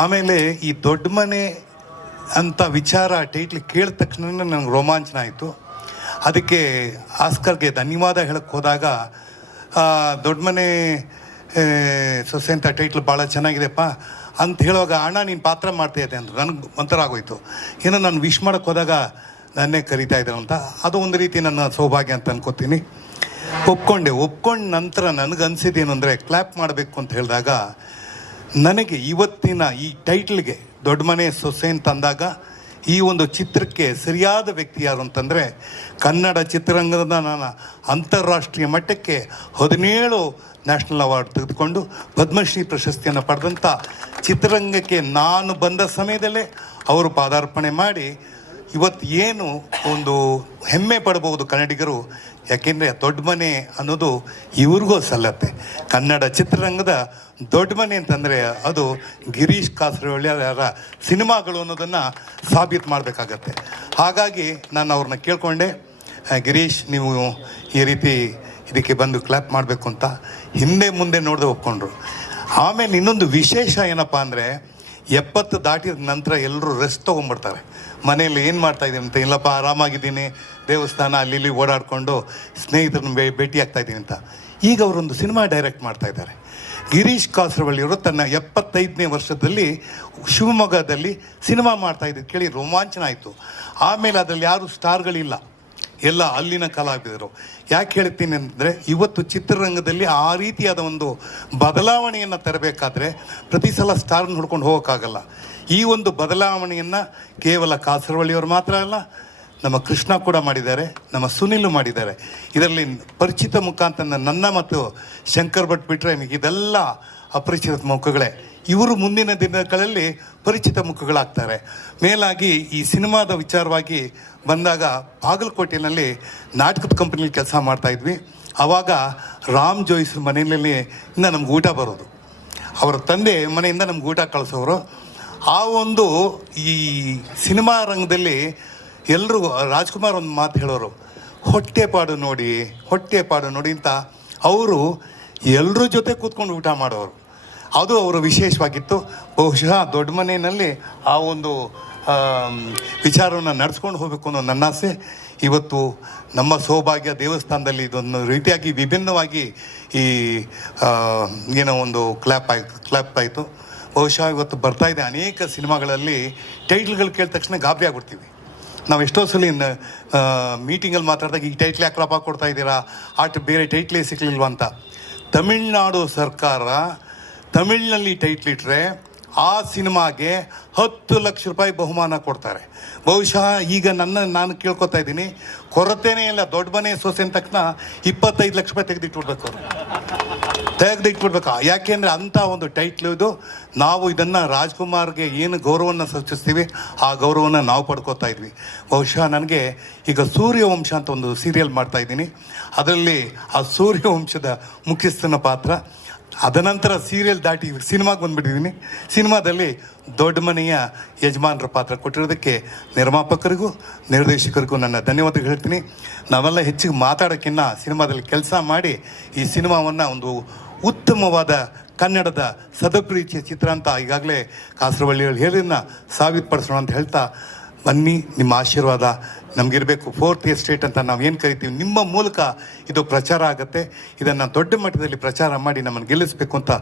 ಆಮೇಲೆ ಈ ದೊಡ್ಡ ಮನೆ ಅಂತ ವಿಚಾರ ಟೈಟ್ಲ್ ಕೇಳಿದ ತಕ್ಷಣ ನನಗೆ ರೋಮಾಂಚನ ಆಯಿತು. ಅದಕ್ಕೆ ಆಸ್ಕರ್ಗೆ ಧನ್ಯವಾದ ಹೇಳಕ್ಕೆ ಹೋದಾಗ ದೊಡ್ಡ ಮನೆ ಸೊಸೆ ಅಂತ ಟೈಟ್ಲ್ ಭಾಳ ಚೆನ್ನಾಗಿದೆಪ್ಪ ಅಂತ ಹೇಳುವಾಗ, ಅಣ್ಣ, ನೀನು ಪಾತ್ರ ಮಾಡ್ತಾ ಇದ್ದೆ ಅಂತ ನನಗೆ ಒಂಥರ ಆಗೋಯ್ತು. ಏನೋ ನಾನು ವಿಶ್ ಮಾಡೋಕ್ಕೆ ಹೋದಾಗ ನನ್ನೇ ಕರಿತಾ ಇದ್ದಾರೆ ಅಂತ. ಅದು ಒಂದು ರೀತಿ ನನ್ನ ಸೌಭಾಗ್ಯ ಅಂತ ಅನ್ಕೋತೀನಿ. ಒಪ್ಕೊಂಡೆ. ಒಪ್ಕೊಂಡ ನಂತರ ನನಗನ್ಸಿದ್ದೇನು ಅಂದರೆ ಕ್ಲ್ಯಾಪ್ ಮಾಡಬೇಕು ಅಂತ ಹೇಳಿದಾಗ ನನಗೆ ಇವತ್ತಿನ ಈ ಟೈಟ್ಲ್ಗೆ ದೊಡ್ಡ ಮನೆ ಸೊಸೆ ಅಂತ ಅಂದಾಗ ಈ ಒಂದು ಚಿತ್ರಕ್ಕೆ ಸರಿಯಾದ ವ್ಯಕ್ತಿ ಯಾರು ಅಂತಂದರೆ ಕನ್ನಡ ಚಿತ್ರರಂಗದ ನಾನು ಅಂತಾರಾಷ್ಟ್ರೀಯ ಮಟ್ಟಕ್ಕೆ ಹದಿನೇಳು ನ್ಯಾಷನಲ್ ಅವಾರ್ಡ್ ತೆಗೆದುಕೊಂಡು ಪದ್ಮಶ್ರೀ ಪ್ರಶಸ್ತಿಯನ್ನು ಪಡೆದಂಥ ಚಿತ್ರರಂಗಕ್ಕೆ ನಾನು ಬಂದ ಸಮಯದಲ್ಲೇ ಅವರು ಪಾದಾರ್ಪಣೆ ಮಾಡಿ ಇವತ್ತು ಏನು ಒಂದು ಹೆಮ್ಮೆ ಪಡಬಹುದು ಕನ್ನಡಿಗರು, ಯಾಕೆಂದರೆ ದೊಡ್ಡ ಮನೆ ಅನ್ನೋದು ಇವ್ರಿಗೂ ಸಲ್ಲತ್ತೆ. ಕನ್ನಡ ಚಿತ್ರರಂಗದ ದೊಡ್ಡ ಮನೆ ಅಂತಂದರೆ ಅದು ಗಿರೀಶ್ ಕಾಸರವಳ್ಳಿ ಅವರ ಸಿನಿಮಾಗಳು ಅನ್ನೋದನ್ನು ಸಾಬೀತು ಮಾಡಬೇಕಾಗತ್ತೆ. ಹಾಗಾಗಿ ನಾನು ಅವ್ರನ್ನ ಕೇಳಿಕೊಂಡೆ ಗಿರೀಶ್, ನೀವು ಈ ರೀತಿ ಇದಕ್ಕೆ ಬಂದು ಕ್ಲಾಪ್ ಮಾಡಬೇಕು ಅಂತ ಹಿಂದೆ ಮುಂದೆ ನೋಡದೆ ಒಪ್ಕೊಂಡ್ರು. ಆಮೇಲೆ ಇನ್ನೊಂದು ವಿಶೇಷ ಏನಪ್ಪ ಅಂದರೆ ಎಪ್ಪತ್ತು ದಾಟಿದ ನಂತರ ಎಲ್ಲರೂ ರೆಸ್ಟ್ ತೊಗೊಂಡ್ಬಿಡ್ತಾರೆ ಮನೆಯಲ್ಲಿ ಏನು ಮಾಡ್ತಾ ಇದ್ದೀನಿ ಅಂತ, ಇಲ್ಲಪ್ಪ, ಆರಾಮಾಗಿದ್ದೀನಿ. ದೇವಸ್ಥಾನ ಅಲ್ಲಿ ಇಲ್ಲಿ ಓಡಾಡಿಕೊಂಡು ಸ್ನೇಹಿತರನ್ನ ಭೇ ಭೇಟಿ ಆಗ್ತಾ ಇದ್ದೀನಿ ಅಂತ. ಈಗ ಅವರೊಂದು ಸಿನಿಮಾ ಡೈರೆಕ್ಟ್ ಮಾಡ್ತಾ ಇದ್ದಾರೆ. ಗಿರೀಶ್ ಕಾಸರವಳ್ಳಿಯವರು ತನ್ನ ಎಪ್ಪತ್ತೈದನೇ ವರ್ಷದಲ್ಲಿ ಶಿವಮೊಗ್ಗದಲ್ಲಿ ಸಿನಿಮಾ ಮಾಡ್ತಾ ಇದ್ದಿದ್ದು ಕೇಳಿ ರೋಮಾಂಚನ ಆಯಿತು. ಆಮೇಲೆ ಅದರಲ್ಲಿ ಯಾರು ಸ್ಟಾರ್ಗಳಿಲ್ಲ ಎಲ್ಲ ಅಲ್ಲಿನ ಕಲಾವಿದರು. ಯಾಕೆ ಹೇಳ್ತೀನಿ ಅಂದರೆ, ಇವತ್ತು ಚಿತ್ರರಂಗದಲ್ಲಿ ಆ ರೀತಿಯಾದ ಒಂದು ಬದಲಾವಣೆಯನ್ನು ತರಬೇಕಾದ್ರೆ ಪ್ರತಿ ಸಲ ಸ್ಟಾರ್ನ ಹುಡ್ಕೊಂಡು ಹೋಗೋಕ್ಕಾಗಲ್ಲ. ಈ ಒಂದು ಬದಲಾವಣೆಯನ್ನು ಕೇವಲ ಕಾಸರವಳ್ಳಿಯವರು ಮಾತ್ರ ಅಲ್ಲ, ನಮ್ಮ ಕೃಷ್ಣ ಕೂಡ ಮಾಡಿದ್ದಾರೆ, ನಮ್ಮ ಸುನಿಲ್ ಮಾಡಿದ್ದಾರೆ. ಇದರಲ್ಲಿ ಪರಿಚಿತ ಮುಖಾಂತರ ನನ್ನ ಮತ್ತು ಶಂಕರ್ ಭಟ್ ಬಿಟ್ಟರೆ ಇದೆಲ್ಲ ಅಪರಿಚಿತ ಮುಖಗಳೇ. ಇವರು ಮುಂದಿನ ದಿನಗಳಲ್ಲಿ ಪರಿಚಿತ ಮುಖಗಳಾಗ್ತಾರೆ. ಮೇಲಾಗಿ ಈ ಸಿನಿಮಾದ ವಿಚಾರವಾಗಿ ಬಂದಾಗ ಬಾಗಲಕೋಟೆಯಲ್ಲಿ ನಾಟಕದ ಕಂಪ್ನಿಲಿ ಕೆಲಸ ಮಾಡ್ತಾ ಇದ್ವಿ. ಆವಾಗ ರಾಮ್ ಜೋಯಿಸ್ ಮನೆಯಲ್ಲಿ ಇಂದ ನಮ್ಗೆ ಊಟ ಬರೋದು. ಅವರ ತಂದೆ ಮನೆಯಿಂದ ನಮ್ಗೆ ಊಟ ಕಳಿಸೋರು. ಆ ಒಂದು ಈ ಸಿನಿಮಾ ರಂಗದಲ್ಲಿ ಎಲ್ಲರೂ ರಾಜ್ಕುಮಾರ್ ಒಂದು ಮಾತು ಹೇಳೋರು, ಹೊಟ್ಟೆ ಪಾಡು ನೋಡಿ, ಹೊಟ್ಟೆ ಪಾಡು ನೋಡಿ ಅಂತ ಅವರು ಎಲ್ಲರ ಜೊತೆ ಕೂತ್ಕೊಂಡು ಊಟ ಮಾಡೋರು. ಅದು ಅವರು ವಿಶೇಷವಾಗಿತ್ತು. ಬಹುಶಃ ದೊಡ್ಡ ಮನೆಯಲ್ಲಿ ಆ ಒಂದು ವಿಚಾರವನ್ನು ನಡೆಸ್ಕೊಂಡು ಹೋಗಬೇಕು ಅನ್ನೋ ನನ್ನ ಆಸೆ. ಇವತ್ತು ನಮ್ಮ ಸೌಭಾಗ್ಯ ದೇವಸ್ಥಾನದಲ್ಲಿ ಇದೊಂದು ರೀತಿಯಾಗಿ ವಿಭಿನ್ನವಾಗಿ ಈ ಏನೋ ಒಂದು ಕ್ಲ್ಯಾಪ್ ಆಯ್ತು ಕ್ಲ್ಯಾಪ್ ಆಯಿತು. ಬಹುಶಃ ಇವತ್ತು ಬರ್ತಾ ಇದೆ ಅನೇಕ ಸಿನಿಮಾಗಳಲ್ಲಿ ಟೈಟ್ಲ್ಗಳು ಕೇಳಿದ ತಕ್ಷಣ ಗಾಬರಿ ಆಗ್ಬಿಡ್ತೀವಿ. ನಾವು ಎಷ್ಟೋ ಸಲ ಮೀಟಿಂಗಲ್ಲಿ ಮಾತಾಡಿದಾಗ ಈ ಟೈಟ್ಲ್ ಯಾಕೆ ಕ್ರಾಪ್ ಕೊಡ್ತಾ ಇದ್ದೀರಾ? ಆಟ ಬೇರೆ ಟೈಟ್ಲೇ ಸಿಗಲಿಲ್ವ ಅಂತ. ತಮಿಳ್ನಾಡು ಸರ್ಕಾರ ತಮಿಳ್ನಲ್ಲಿ ಇಟ್ಟರೆ ಆ ಸಿನಿಮಾಗೆ ಹತ್ತು ಲಕ್ಷ ರೂಪಾಯಿ ಬಹುಮಾನ ಕೊಡ್ತಾರೆ. ಬಹುಶಃ ಈಗ ನನ್ನ, ನಾನು ಕೇಳ್ಕೊತಾ ಇದ್ದೀನಿ, ಕೊರತೆನೇ ಇಲ್ಲ, ದೊಡ್ಡ ಮನೆ ಸೊಸೆ ಅಂದ ತಕ್ಷಣ ಇಪ್ಪತ್ತೈದು ಲಕ್ಷ ರೂಪಾಯಿ ತೆಗೆದಿಟ್ಬಿಡ್ಬೇಕು ಅವರು. ತೆಗೆದಿಟ್ಬಿಡ್ಬೇಕು. ಯಾಕೆಂದರೆ ಅಂಥ ಒಂದು ಟೈಟ್ಲು ಇದು. ನಾವು ಇದನ್ನು ರಾಜ್ಕುಮಾರ್ಗೆ ಏನು ಗೌರವವನ್ನು ಸೂಚಿಸ್ತೀವಿ, ಆ ಗೌರವವನ್ನು ನಾವು ಪಡ್ಕೋತಾ ಇದ್ವಿ. ಬಹುಶಃ ನನಗೆ ಈಗ ಸೂರ್ಯವಂಶ ಅಂತ ಒಂದು ಸೀರಿಯಲ್ ಮಾಡ್ತಾ ಇದ್ದೀನಿ. ಅದರಲ್ಲಿ ಆ ಸೂರ್ಯವಂಶದ ಮುಖ್ಯಸ್ಥನ ಪಾತ್ರ ಅದನಂತರ ಸೀರಿಯಲ್ ದಾಟಿ ಸಿನಿಮಾಗೆ ಬಂದ್ಬಿಟ್ಟಿದ್ದೀನಿ ಸಿನಿಮಾದಲ್ಲಿ ದೊಡ್ಡ ಮನೆಯ ಯಜಮಾನರ ಪಾತ್ರ ಕೊಟ್ಟಿರೋದಕ್ಕೆ ನಿರ್ಮಾಪಕರಿಗೂ, ನಿರ್ದೇಶಕರಿಗೂ ನನ್ನ ಧನ್ಯವಾದಗಳು ಹೇಳ್ತೀನಿ. ನಾವೆಲ್ಲ ಹೆಚ್ಚಿಗೆ ಮಾತಾಡೋಕ್ಕಿಂತ ಸಿನಿಮಾದಲ್ಲಿ ಕೆಲಸ ಮಾಡಿ ಈ ಸಿನಿಮಾವನ್ನು ಒಂದು ಉತ್ತಮವಾದ ಕನ್ನಡದ ಸದಪ್ರೀತಿಯ ಚಿತ್ರ ಅಂತ ಈಗಾಗಲೇ ಕಾಸರವಳ್ಳಿಯಲ್ಲಿ ಹೇಳಿದ್ನ, ಸಾಬೀತುಪಡಿಸೋಣ ಅಂತ ಹೇಳ್ತಾ ಬನ್ನಿ. ನಿಮ್ಮ ಆಶೀರ್ವಾದ ನಮಗಿರಬೇಕು ಫೋರ್ತ್ ಎಸ್ಟೇಟ್ ಅಂತ ನಾವು ಏನು ಕರಿತೀವಿ, ನಿಮ್ಮ ಮೂಲಕ ಇದು ಪ್ರಚಾರ ಆಗುತ್ತೆ. ಇದನ್ನು ದೊಡ್ಡ ಮಟ್ಟದಲ್ಲಿ ಪ್ರಚಾರ ಮಾಡಿ ನಮ್ಮನ್ನು ಗೆಲ್ಲಿಸಬೇಕು ಅಂತ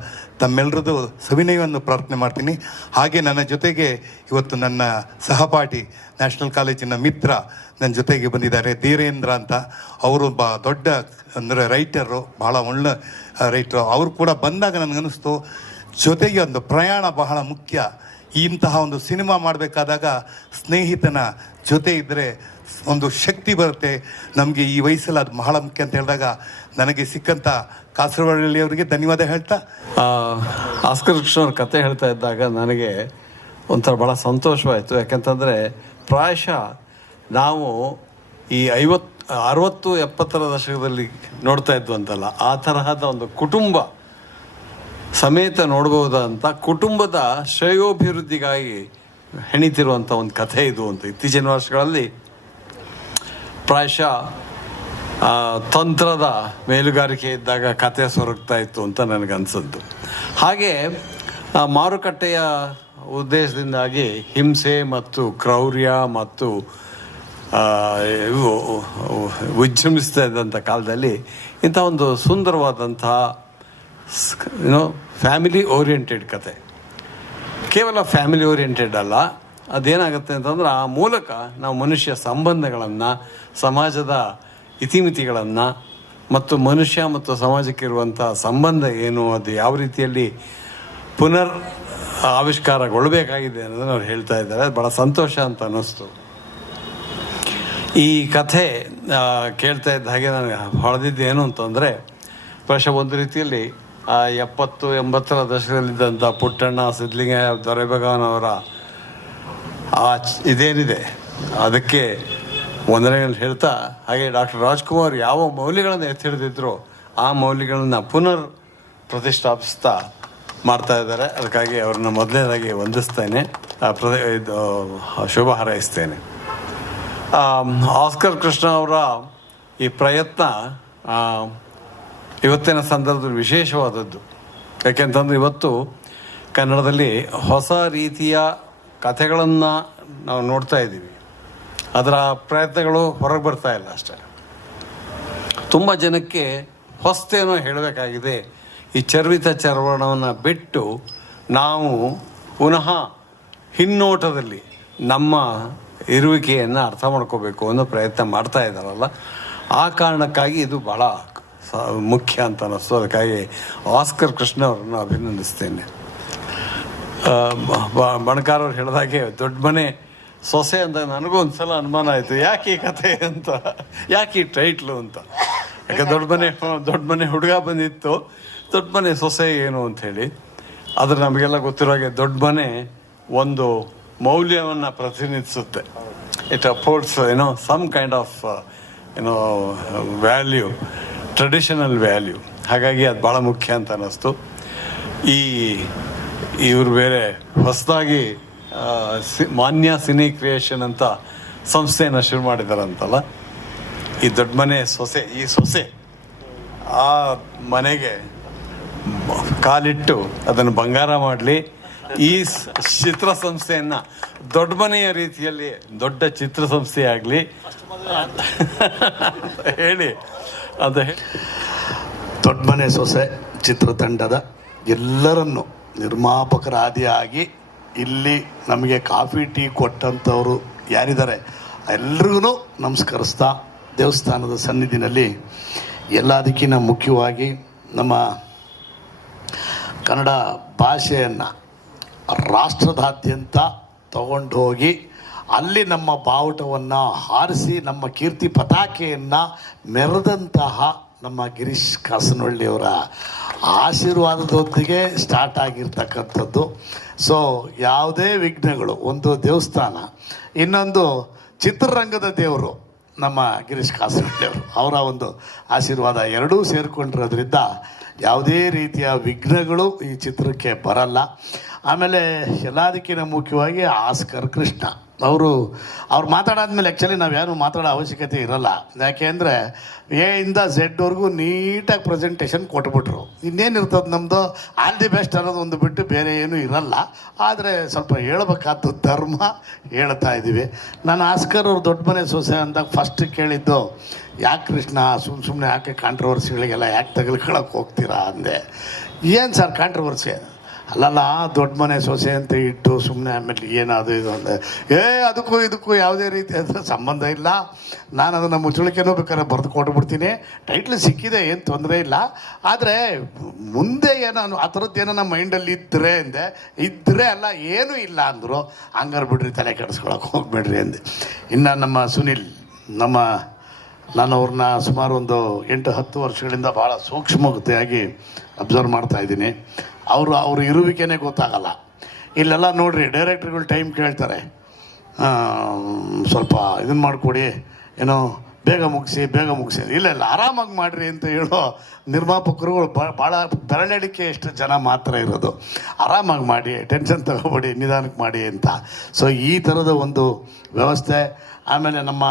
ತಮ್ಮೆಲ್ಲರದ್ದು ಸವಿನಯವನ್ನು ಪ್ರಾರ್ಥನೆ ಮಾಡ್ತೀನಿ. ಹಾಗೆ ನನ್ನ ಜೊತೆಗೆ ಇವತ್ತು ನನ್ನ ಸಹಪಾಠಿ ನ್ಯಾಷನಲ್ ಕಾಲೇಜಿನ ಮಿತ್ರ ನನ್ನ ಜೊತೆಗೆ ಬಂದಿದ್ದಾರೆ, ಧೀರೇಂದ್ರ ಅಂತ. ಅವರು ಬ ದೊಡ್ಡ ಅಂದರೆ ರೈಟರು, ಬಹಳ ಒಳ್ಳೆ ರೈಟರು. ಅವರು ಕೂಡ ಬಂದಾಗ ನನಗನ್ನಿಸ್ತು, ಜೊತೆಗೆ ಒಂದು ಪ್ರಯಾಣ ಬಹಳ ಮುಖ್ಯ. ಇಂತಹ ಒಂದು ಸಿನಿಮಾ ಮಾಡಬೇಕಾದಾಗ ಸ್ನೇಹಿತನ ಜೊತೆ ಇದ್ದರೆ ಒಂದು ಶಕ್ತಿ ಬರುತ್ತೆ. ನಮಗೆ ಈ ವಯಸ್ಸಲ್ಲಿ ಅದು ಬಹಳ ಮುಖ್ಯ ಅಂತ ಹೇಳಿದಾಗ ನನಗೆ ಸಿಕ್ಕಂಥ ಕಾಸರವಳ್ಳಿಯವರಿಗೆ ಧನ್ಯವಾದ ಹೇಳ್ತಾ. ಆಸ್ಕರ್ ಕೃಷ್ಣ ಅವ್ರ ಕತೆ ಹೇಳ್ತಾ ಇದ್ದಾಗ ನನಗೆ ಒಂಥರ ಭಾಳ ಸಂತೋಷವಾಯಿತು. ಯಾಕಂತಂದರೆ ಪ್ರಾಯಶಃ ನಾವು ಈ ಐವತ್ತು ಅರವತ್ತು, ಎಪ್ಪತ್ತರ ದಶಕದಲ್ಲಿ ನೋಡ್ತಾ ಇದ್ವು ಅಂತಲ್ಲ, ಆ ತರಹದ ಒಂದು ಕುಟುಂಬ ಸಮೇತ ನೋಡಬಹುದಂತ ಕುಟುಂಬದ ಶ್ರೇಯೋಭಿವೃದ್ಧಿಗಾಗಿ ಹೆಣಿತಿರುವಂಥ ಒಂದು ಕಥೆ ಇದು ಅಂತ ಇತ್ತೀಚಿನ ವರ್ಷಗಳಲ್ಲಿ ಪ್ರಾಯಶಃ ತಂತ್ರದ ಮೇಲುಗಾರಿಕೆ ಇದ್ದಾಗ ಕತೆ ಸೊರಗ್ತಾ ಇತ್ತು ಅಂತ ನನಗನ್ಸದ್ದು. ಹಾಗೆ ಮಾರುಕಟ್ಟೆಯ ಉದ್ದೇಶದಿಂದಾಗಿ ಹಿಂಸೆ ಮತ್ತು ಕ್ರೌರ್ಯ ಮತ್ತು ಇವು, ವಿಜೃಂಭಿಸ್ತಾ ಇದ್ದಂಥ ಕಾಲದಲ್ಲಿ ಇಂಥ ಒಂದು ಸುಂದರವಾದಂತಹ ಏನೋ ಫ್ಯಾಮಿಲಿ ಓರಿಯೆಂಟೆಡ್ ಕತೆ ಕೇವಲ ಫ್ಯಾಮಿಲಿ ಓರಿಯೆಂಟೆಡ್ ಅಲ್ಲ, ಅದೇನಾಗುತ್ತೆ ಅಂತಂದ್ರೆ ಆ ಮೂಲಕ ನಾವು ಮನುಷ್ಯ ಸಂಬಂಧಗಳನ್ನು ಸಮಾಜದ ಇತಿಮಿತಿಗಳನ್ನು ಮತ್ತು ಮನುಷ್ಯ ಮತ್ತು ಸಮಾಜಕ್ಕಿರುವಂಥ ಸಂಬಂಧ ಏನು, ಅದು ಯಾವ ರೀತಿಯಲ್ಲಿ ಪುನರ್ ಆವಿಷ್ಕಾರಗೊಳ್ಳಬೇಕಾಗಿದೆ ಅನ್ನೋದನ್ನು ಅವ್ರು ಹೇಳ್ತಾ ಇದ್ದಾರೆ. ಅದು ಭಾಳ ಸಂತೋಷ ಅಂತ ಅನ್ನಿಸ್ತು. ಈ ಕಥೆ ಕೇಳ್ತಾ ಇದ್ದ ಹಾಗೆ ನನಗೆ ಹೊಳೆದಿದ್ದು ಏನು ಅಂತಂದರೆ ಪ್ರಾಯಶಃ ಒಂದು ರೀತಿಯಲ್ಲಿ ಎಪ್ಪತ್ತು ಎಂಬತ್ತರ ದಶಕದಲ್ಲಿದ್ದಂಥ ಪುಟ್ಟಣ್ಣ ಸಿದ್ಲಿಂಗ ದೊರೆಬಗವನವರ ಆ ಇದೇನಿದೆ, ಅದಕ್ಕೆ ವಂದನೆಗಳು ಹೇಳ್ತಾ, ಹಾಗೆ ಡಾಕ್ಟರ್ ರಾಜ್ಕುಮಾರ್ ಯಾವ ಮೌಲ್ಯಗಳನ್ನು ಎತ್ತಿ ಹಿಡಿದಿದ್ರು ಆ ಮೌಲ್ಯಗಳನ್ನು ಪುನರ್ ಪ್ರತಿಷ್ಠಾಪಿಸ್ತಾ ಮಾಡ್ತಾ ಇದ್ದಾರೆ. ಅದಕ್ಕಾಗಿ ಅವ್ರನ್ನ ಮೊದಲನೇದಾಗಿ ವಂದಿಸ್ತೇನೆ. ಇದು ಶುಭ ಹಾರೈಸ್ತೇನೆ. ಆಸ್ಕರ್ ಕೃಷ್ಣ ಅವರ ಈ ಪ್ರಯತ್ನ ಇವತ್ತಿನ ಸಂದರ್ಭದಲ್ಲಿ ವಿಶೇಷವಾದದ್ದು. ಯಾಕೆಂತಂದ್ರೆ ಇವತ್ತು ಕನ್ನಡದಲ್ಲಿ ಹೊಸ ರೀತಿಯ ಕಥೆಗಳನ್ನು ನಾವು ನೋಡ್ತಾ ಇದ್ದೀವಿ. ಅದರ ಪ್ರಯತ್ನಗಳು ಹೊರಗೆ ಬರ್ತಾ ಇಲ್ಲ ಅಷ್ಟೇ. ತುಂಬ ಜನಕ್ಕೆ ಹೊಸ್ತೇನೋ ಹೇಳಬೇಕಾಗಿದೆ, ಈ ಚರ್ವಿತ ಚರ್ವಣವನ್ನು ಬಿಟ್ಟು ನಾವು ಪುನಃ ಹಿನ್ನೋಟದಲ್ಲಿ ನಮ್ಮ ಇರುವಿಕೆಯನ್ನು ಅರ್ಥ ಮಾಡ್ಕೋಬೇಕು ಅನ್ನೋ ಪ್ರಯತ್ನ ಮಾಡ್ತಾ ಇದ್ದಾರಲ್ಲ, ಆ ಕಾರಣಕ್ಕಾಗಿ ಇದು ಭಾಳ ಮುಖ್ಯ ಅಂತ ಅನ್ನಿಸ್ತು. ಅದಕ್ಕಾಗಿ ಆಸ್ಕರ್ ಕೃಷ್ಣ ಅವರನ್ನು ಅಭಿನಂದಿಸ್ತೇನೆ. ಬಣಕಾರವ್ರು ಹೇಳಿದಾಗೆ ದೊಡ್ಡ ಮನೆ ಸೊಸೆ ಅಂತ ನನಗೂ ಒಂದ್ಸಲ ಅನುಮಾನ ಆಯಿತು. ಯಾಕೆ ಈ ಕಥೆ ಅಂತ? ಯಾಕೆ ಈ ಟೈಟ್ಲು ಅಂತ? ಯಾಕೆ ದೊಡ್ಡ ಮನೆ ದೊಡ್ಡ ಮನೆ ಹುಡುಗ ಬಂದಿತ್ತು. ದೊಡ್ಡ ಮನೆ ಸೊಸೆ ಏನು ಅಂತ ಹೇಳಿ. ಆದ್ರೆ ನಮಗೆಲ್ಲ ಗೊತ್ತಿರೋ ಹಾಗೆ ದೊಡ್ಡ ಮನೆ ಒಂದು ಮೌಲ್ಯವನ್ನು ಪ್ರತಿನಿಧಿಸುತ್ತೆ. ಇಟ್ ಅಫೋರ್ಡ್ಸ್ ಏನೋ ಸಮ್ ಕೈಂಡ್ ಆಫ್ ಏನೋ ವ್ಯಾಲ್ಯೂ ಟ್ರೆಡಿಷನಲ್ ವ್ಯಾಲ್ಯೂ ಹಾಗಾಗಿ ಅದು ಭಾಳ ಮುಖ್ಯ ಅಂತ ಅನ್ನಿಸ್ತು. ಈ, ಇವರು ಬೇರೆ ಹೊಸದಾಗಿ ಮಾನ್ಯ ಸಿನಿ ಕ್ರಿಯೇಷನ್ ಅಂತ ಸಂಸ್ಥೆಯನ್ನು ಶುರು ಮಾಡಿದಾರಂತಲ್ಲ? ಈ ದೊಡ್ಡ ಮನೆ ಸೊಸೆ, ಈ ಸೊಸೆ ಆ ಮನೆಗೆ ಕಾಲಿಟ್ಟು ಅದನ್ನು ಬಂಗಾರ ಮಾಡಲಿ. ಈ ಸ್- ಚಿತ್ರಸಂಸ್ಥೆಯನ್ನ ದೊಡ್ಡ ಮನೆಯ ರೀತಿಯಲ್ಲಿ ದೊಡ್ಡ ಚಿತ್ರಸಂಸ್ಥೆ ಆಗಲಿ. ಹೇಳಿ, ಅಂತ ದೊಡ್ಡ ಮನೆ ಸೊಸೆ ಚಿತ್ರತಂಡದ ಎಲ್ಲರನ್ನು ನಿರ್ಮಾಪಕರಾದಿಯಾಗಿ ಇಲ್ಲಿ ನಮಗೆ ಕಾಫಿ, ಟೀ ಕೊಟ್ಟಂಥವರು ಯಾರಿದ್ದಾರೆ? ಎಲ್ರಿಗೂ ನಮಸ್ಕರಿಸ್ತಾ ದೇವಸ್ಥಾನದ ಸನ್ನಿಧಿನಲ್ಲಿ ಎಲ್ಲದಕ್ಕಿಂತ ಮುಖ್ಯವಾಗಿ ನಮ್ಮ ಕನ್ನಡ ಭಾಷೆಯನ್ನು ರಾಷ್ಟ್ರದಾದ್ಯಂತ ತಗೊಂಡು ಹೋಗಿ ಅಲ್ಲಿ ನಮ್ಮ ಬಾವುಟವನ್ನು ಹಾರಿಸಿ ನಮ್ಮ ಕೀರ್ತಿ ಪತಾಕೆಯನ್ನು ಮೆರೆದಂತಹ ನಮ್ಮ ಗಿರೀಶ್ ಕಾಸನಹಳ್ಳಿಯವರ ಆಶೀರ್ವಾದದೊಂದಿಗೆ ಸ್ಟಾರ್ಟ್ ಆಗಿರ್ತಕ್ಕಂಥದ್ದು. ಸೊ ಯಾವುದೇ ವಿಘ್ನಗಳು, ಒಂದು ದೇವಸ್ಥಾನ, ಇನ್ನೊಂದು ಚಿತ್ರರಂಗದ ದೇವರು ನಮ್ಮ ಗಿರೀಶ್ ಕಾಸನಹಳ್ಳಿಯವರು ಅವರ ಒಂದು ಆಶೀರ್ವಾದ ಎರಡೂ ಸೇರಿಕೊಂಡಿರೋದ್ರಿಂದ ಯಾವುದೇ ರೀತಿಯ ವಿಘ್ನಗಳು ಈ ಚಿತ್ರಕ್ಕೆ ಬರಲ್ಲ. ಆಮೇಲೆ ಎಲ್ಲದಕ್ಕಿಂತ ಮುಖ್ಯವಾಗಿ ಆಸ್ಕರ್ ಕೃಷ್ಣ. ಅವರು, ಅವ್ರು ಮಾತಾಡಾದ್ಮೇಲೆ ಆ್ಯಕ್ಚುಲಿ ನಾವ್ಯಾರು ಮಾತಾಡೋ ಅವಶ್ಯಕತೆ ಇರಲ್ಲ. ಯಾಕೆ ಅಂದರೆ ಎ ಇಂದ ಝೆಡ್ವರೆಗೂ ನೀಟಾಗಿ ಪ್ರೆಸೆಂಟೇಷನ್ ಕೊಟ್ಬಿಟ್ರು. ಇನ್ನೇನಿರ್ತದೆ ನಮ್ಮದು ಆಲ್ ದಿ ಬೆಸ್ಟ್ ಅನ್ನೋದು ಒಂದು ಬಿಟ್ಟು ಬೇರೆ ಏನೂ ಇರಲ್ಲ. ಆದರೆ ಸ್ವಲ್ಪ ಹೇಳ್ಬೇಕಾದ್ದು ಧರ್ಮ ಹೇಳ್ತಾ ಇದ್ದೀವಿ ನಾನು ಆಸ್ಕರ್ ಅವ್ರು ದೊಡ್ಡ ಮನೆ ಸೊಸೆ ಅಂದಾಗ ಫಸ್ಟ್ ಕೇಳಿದ್ದು, ಯಾಕೆ ಕೃಷ್ಣ ಸುಮ್ಮನೆ ಸುಮ್ಮನೆ ಯಾಕೆ ಕಾಂಟ್ರವರ್ಸಿಗಳಿಗೆಲ್ಲ ಯಾಕೆ ತಗಲ್ಕೊಳಕ್ಕೆ ಹೋಗ್ತೀರಾ ಅಂದೆ. ಏನು ಸರ್ ಕಾಂಟ್ರವರ್ಸಿ ಅಲ್ಲಲ್ಲ ದೊಡ್ಡ ಮನೆ ಸೊಸೆ ಅಂತ ಇಟ್ಟು ಸುಮ್ಮನೆ ಆಮೇಲೆ ಏನದು ಇದು ಅಂದರೆ, ಏ, ಅದಕ್ಕೂ ಇದಕ್ಕೂ ಯಾವುದೇ ರೀತಿ ಅಂತ ಸಂಬಂಧ ಇಲ್ಲ. ನಾನು ಅದನ್ನು ಮುಚ್ಚಳಿಕೆನೂ ಬೇಕಾದ್ರೆ ಬರೆದು ಕೊಟ್ಬಿಡ್ತೀನಿ. ಟೈಟ್ಲ್ ಸಿಕ್ಕಿದೆ, ಏನು ತೊಂದರೆ ಇಲ್ಲ. ಆದರೆ ಮುಂದೆ ಏನೋ ಆ ಥರದ್ದು ಏನೋ ನಮ್ಮ ಮೈಂಡಲ್ಲಿ ಇದ್ದರೆ ಅಂದೆ ಇದ್ದರೆ ಅಲ್ಲ, ಏನೂ ಇಲ್ಲ ಅಂದರು, ಹಂಗಾರೆ ಬಿಡ್ರಿ, ತಲೆ ಕೆಡಿಸ್ಕೊಳಕ್ಕೆ ಹೋಗ್ಬೇಡ್ರಿ ಅಂದೆ. ಇನ್ನು ನಮ್ಮ ಸುನಿಲ್, ನಮ್ಮ, ನಾನು ಅವ್ರನ್ನ ಸುಮಾರು ಒಂದು ಎಂಟು ಹತ್ತು ವರ್ಷಗಳಿಂದ ಭಾಳ ಸೂಕ್ಷ್ಮತೆಯಾಗಿ ಅಬ್ಸರ್ವ್ ಮಾಡ್ತಾ ಇದ್ದೀನಿ. ಅವರು ಅವ್ರ ಇರುವಿಕೆನೇ ಗೊತ್ತಾಗಲ್ಲ. ಇಲ್ಲೆಲ್ಲ ನೋಡ್ರಿ ಡೈರೆಕ್ಟ್ರುಗಳು ಟೈಮ್ ಕೇಳ್ತಾರೆ. ಸ್ವಲ್ಪ ಇದನ್ನು ಮಾಡಿಕೊಡಿ, ಏನೋ ಬೇಗ ಮುಗಿಸಿ ಬೇಗ ಮುಗಿಸಿ ಇಲ್ಲ ಇಲ್ಲ, ಆರಾಮಾಗಿ ಮಾಡಿರಿ ಅಂತ ಹೇಳೋ ನಿರ್ಮಾಪಕರುಗಳು ಭಾಳ ಬೆರಳೆಣಿಕೆ ಎಷ್ಟು ಜನ ಮಾತ್ರ ಇರೋದು. ಆರಾಮಾಗಿ ಮಾಡಿ ಟೆನ್ಷನ್ ತಗೋಬೇಡಿ ನಿಧಾನಕ್ಕೆ ಮಾಡಿ ಅಂತ. ಸೊ ಈ ಥರದ ಒಂದು ವ್ಯವಸ್ಥೆ, ಆಮೇಲೆ ನಮ್ಮ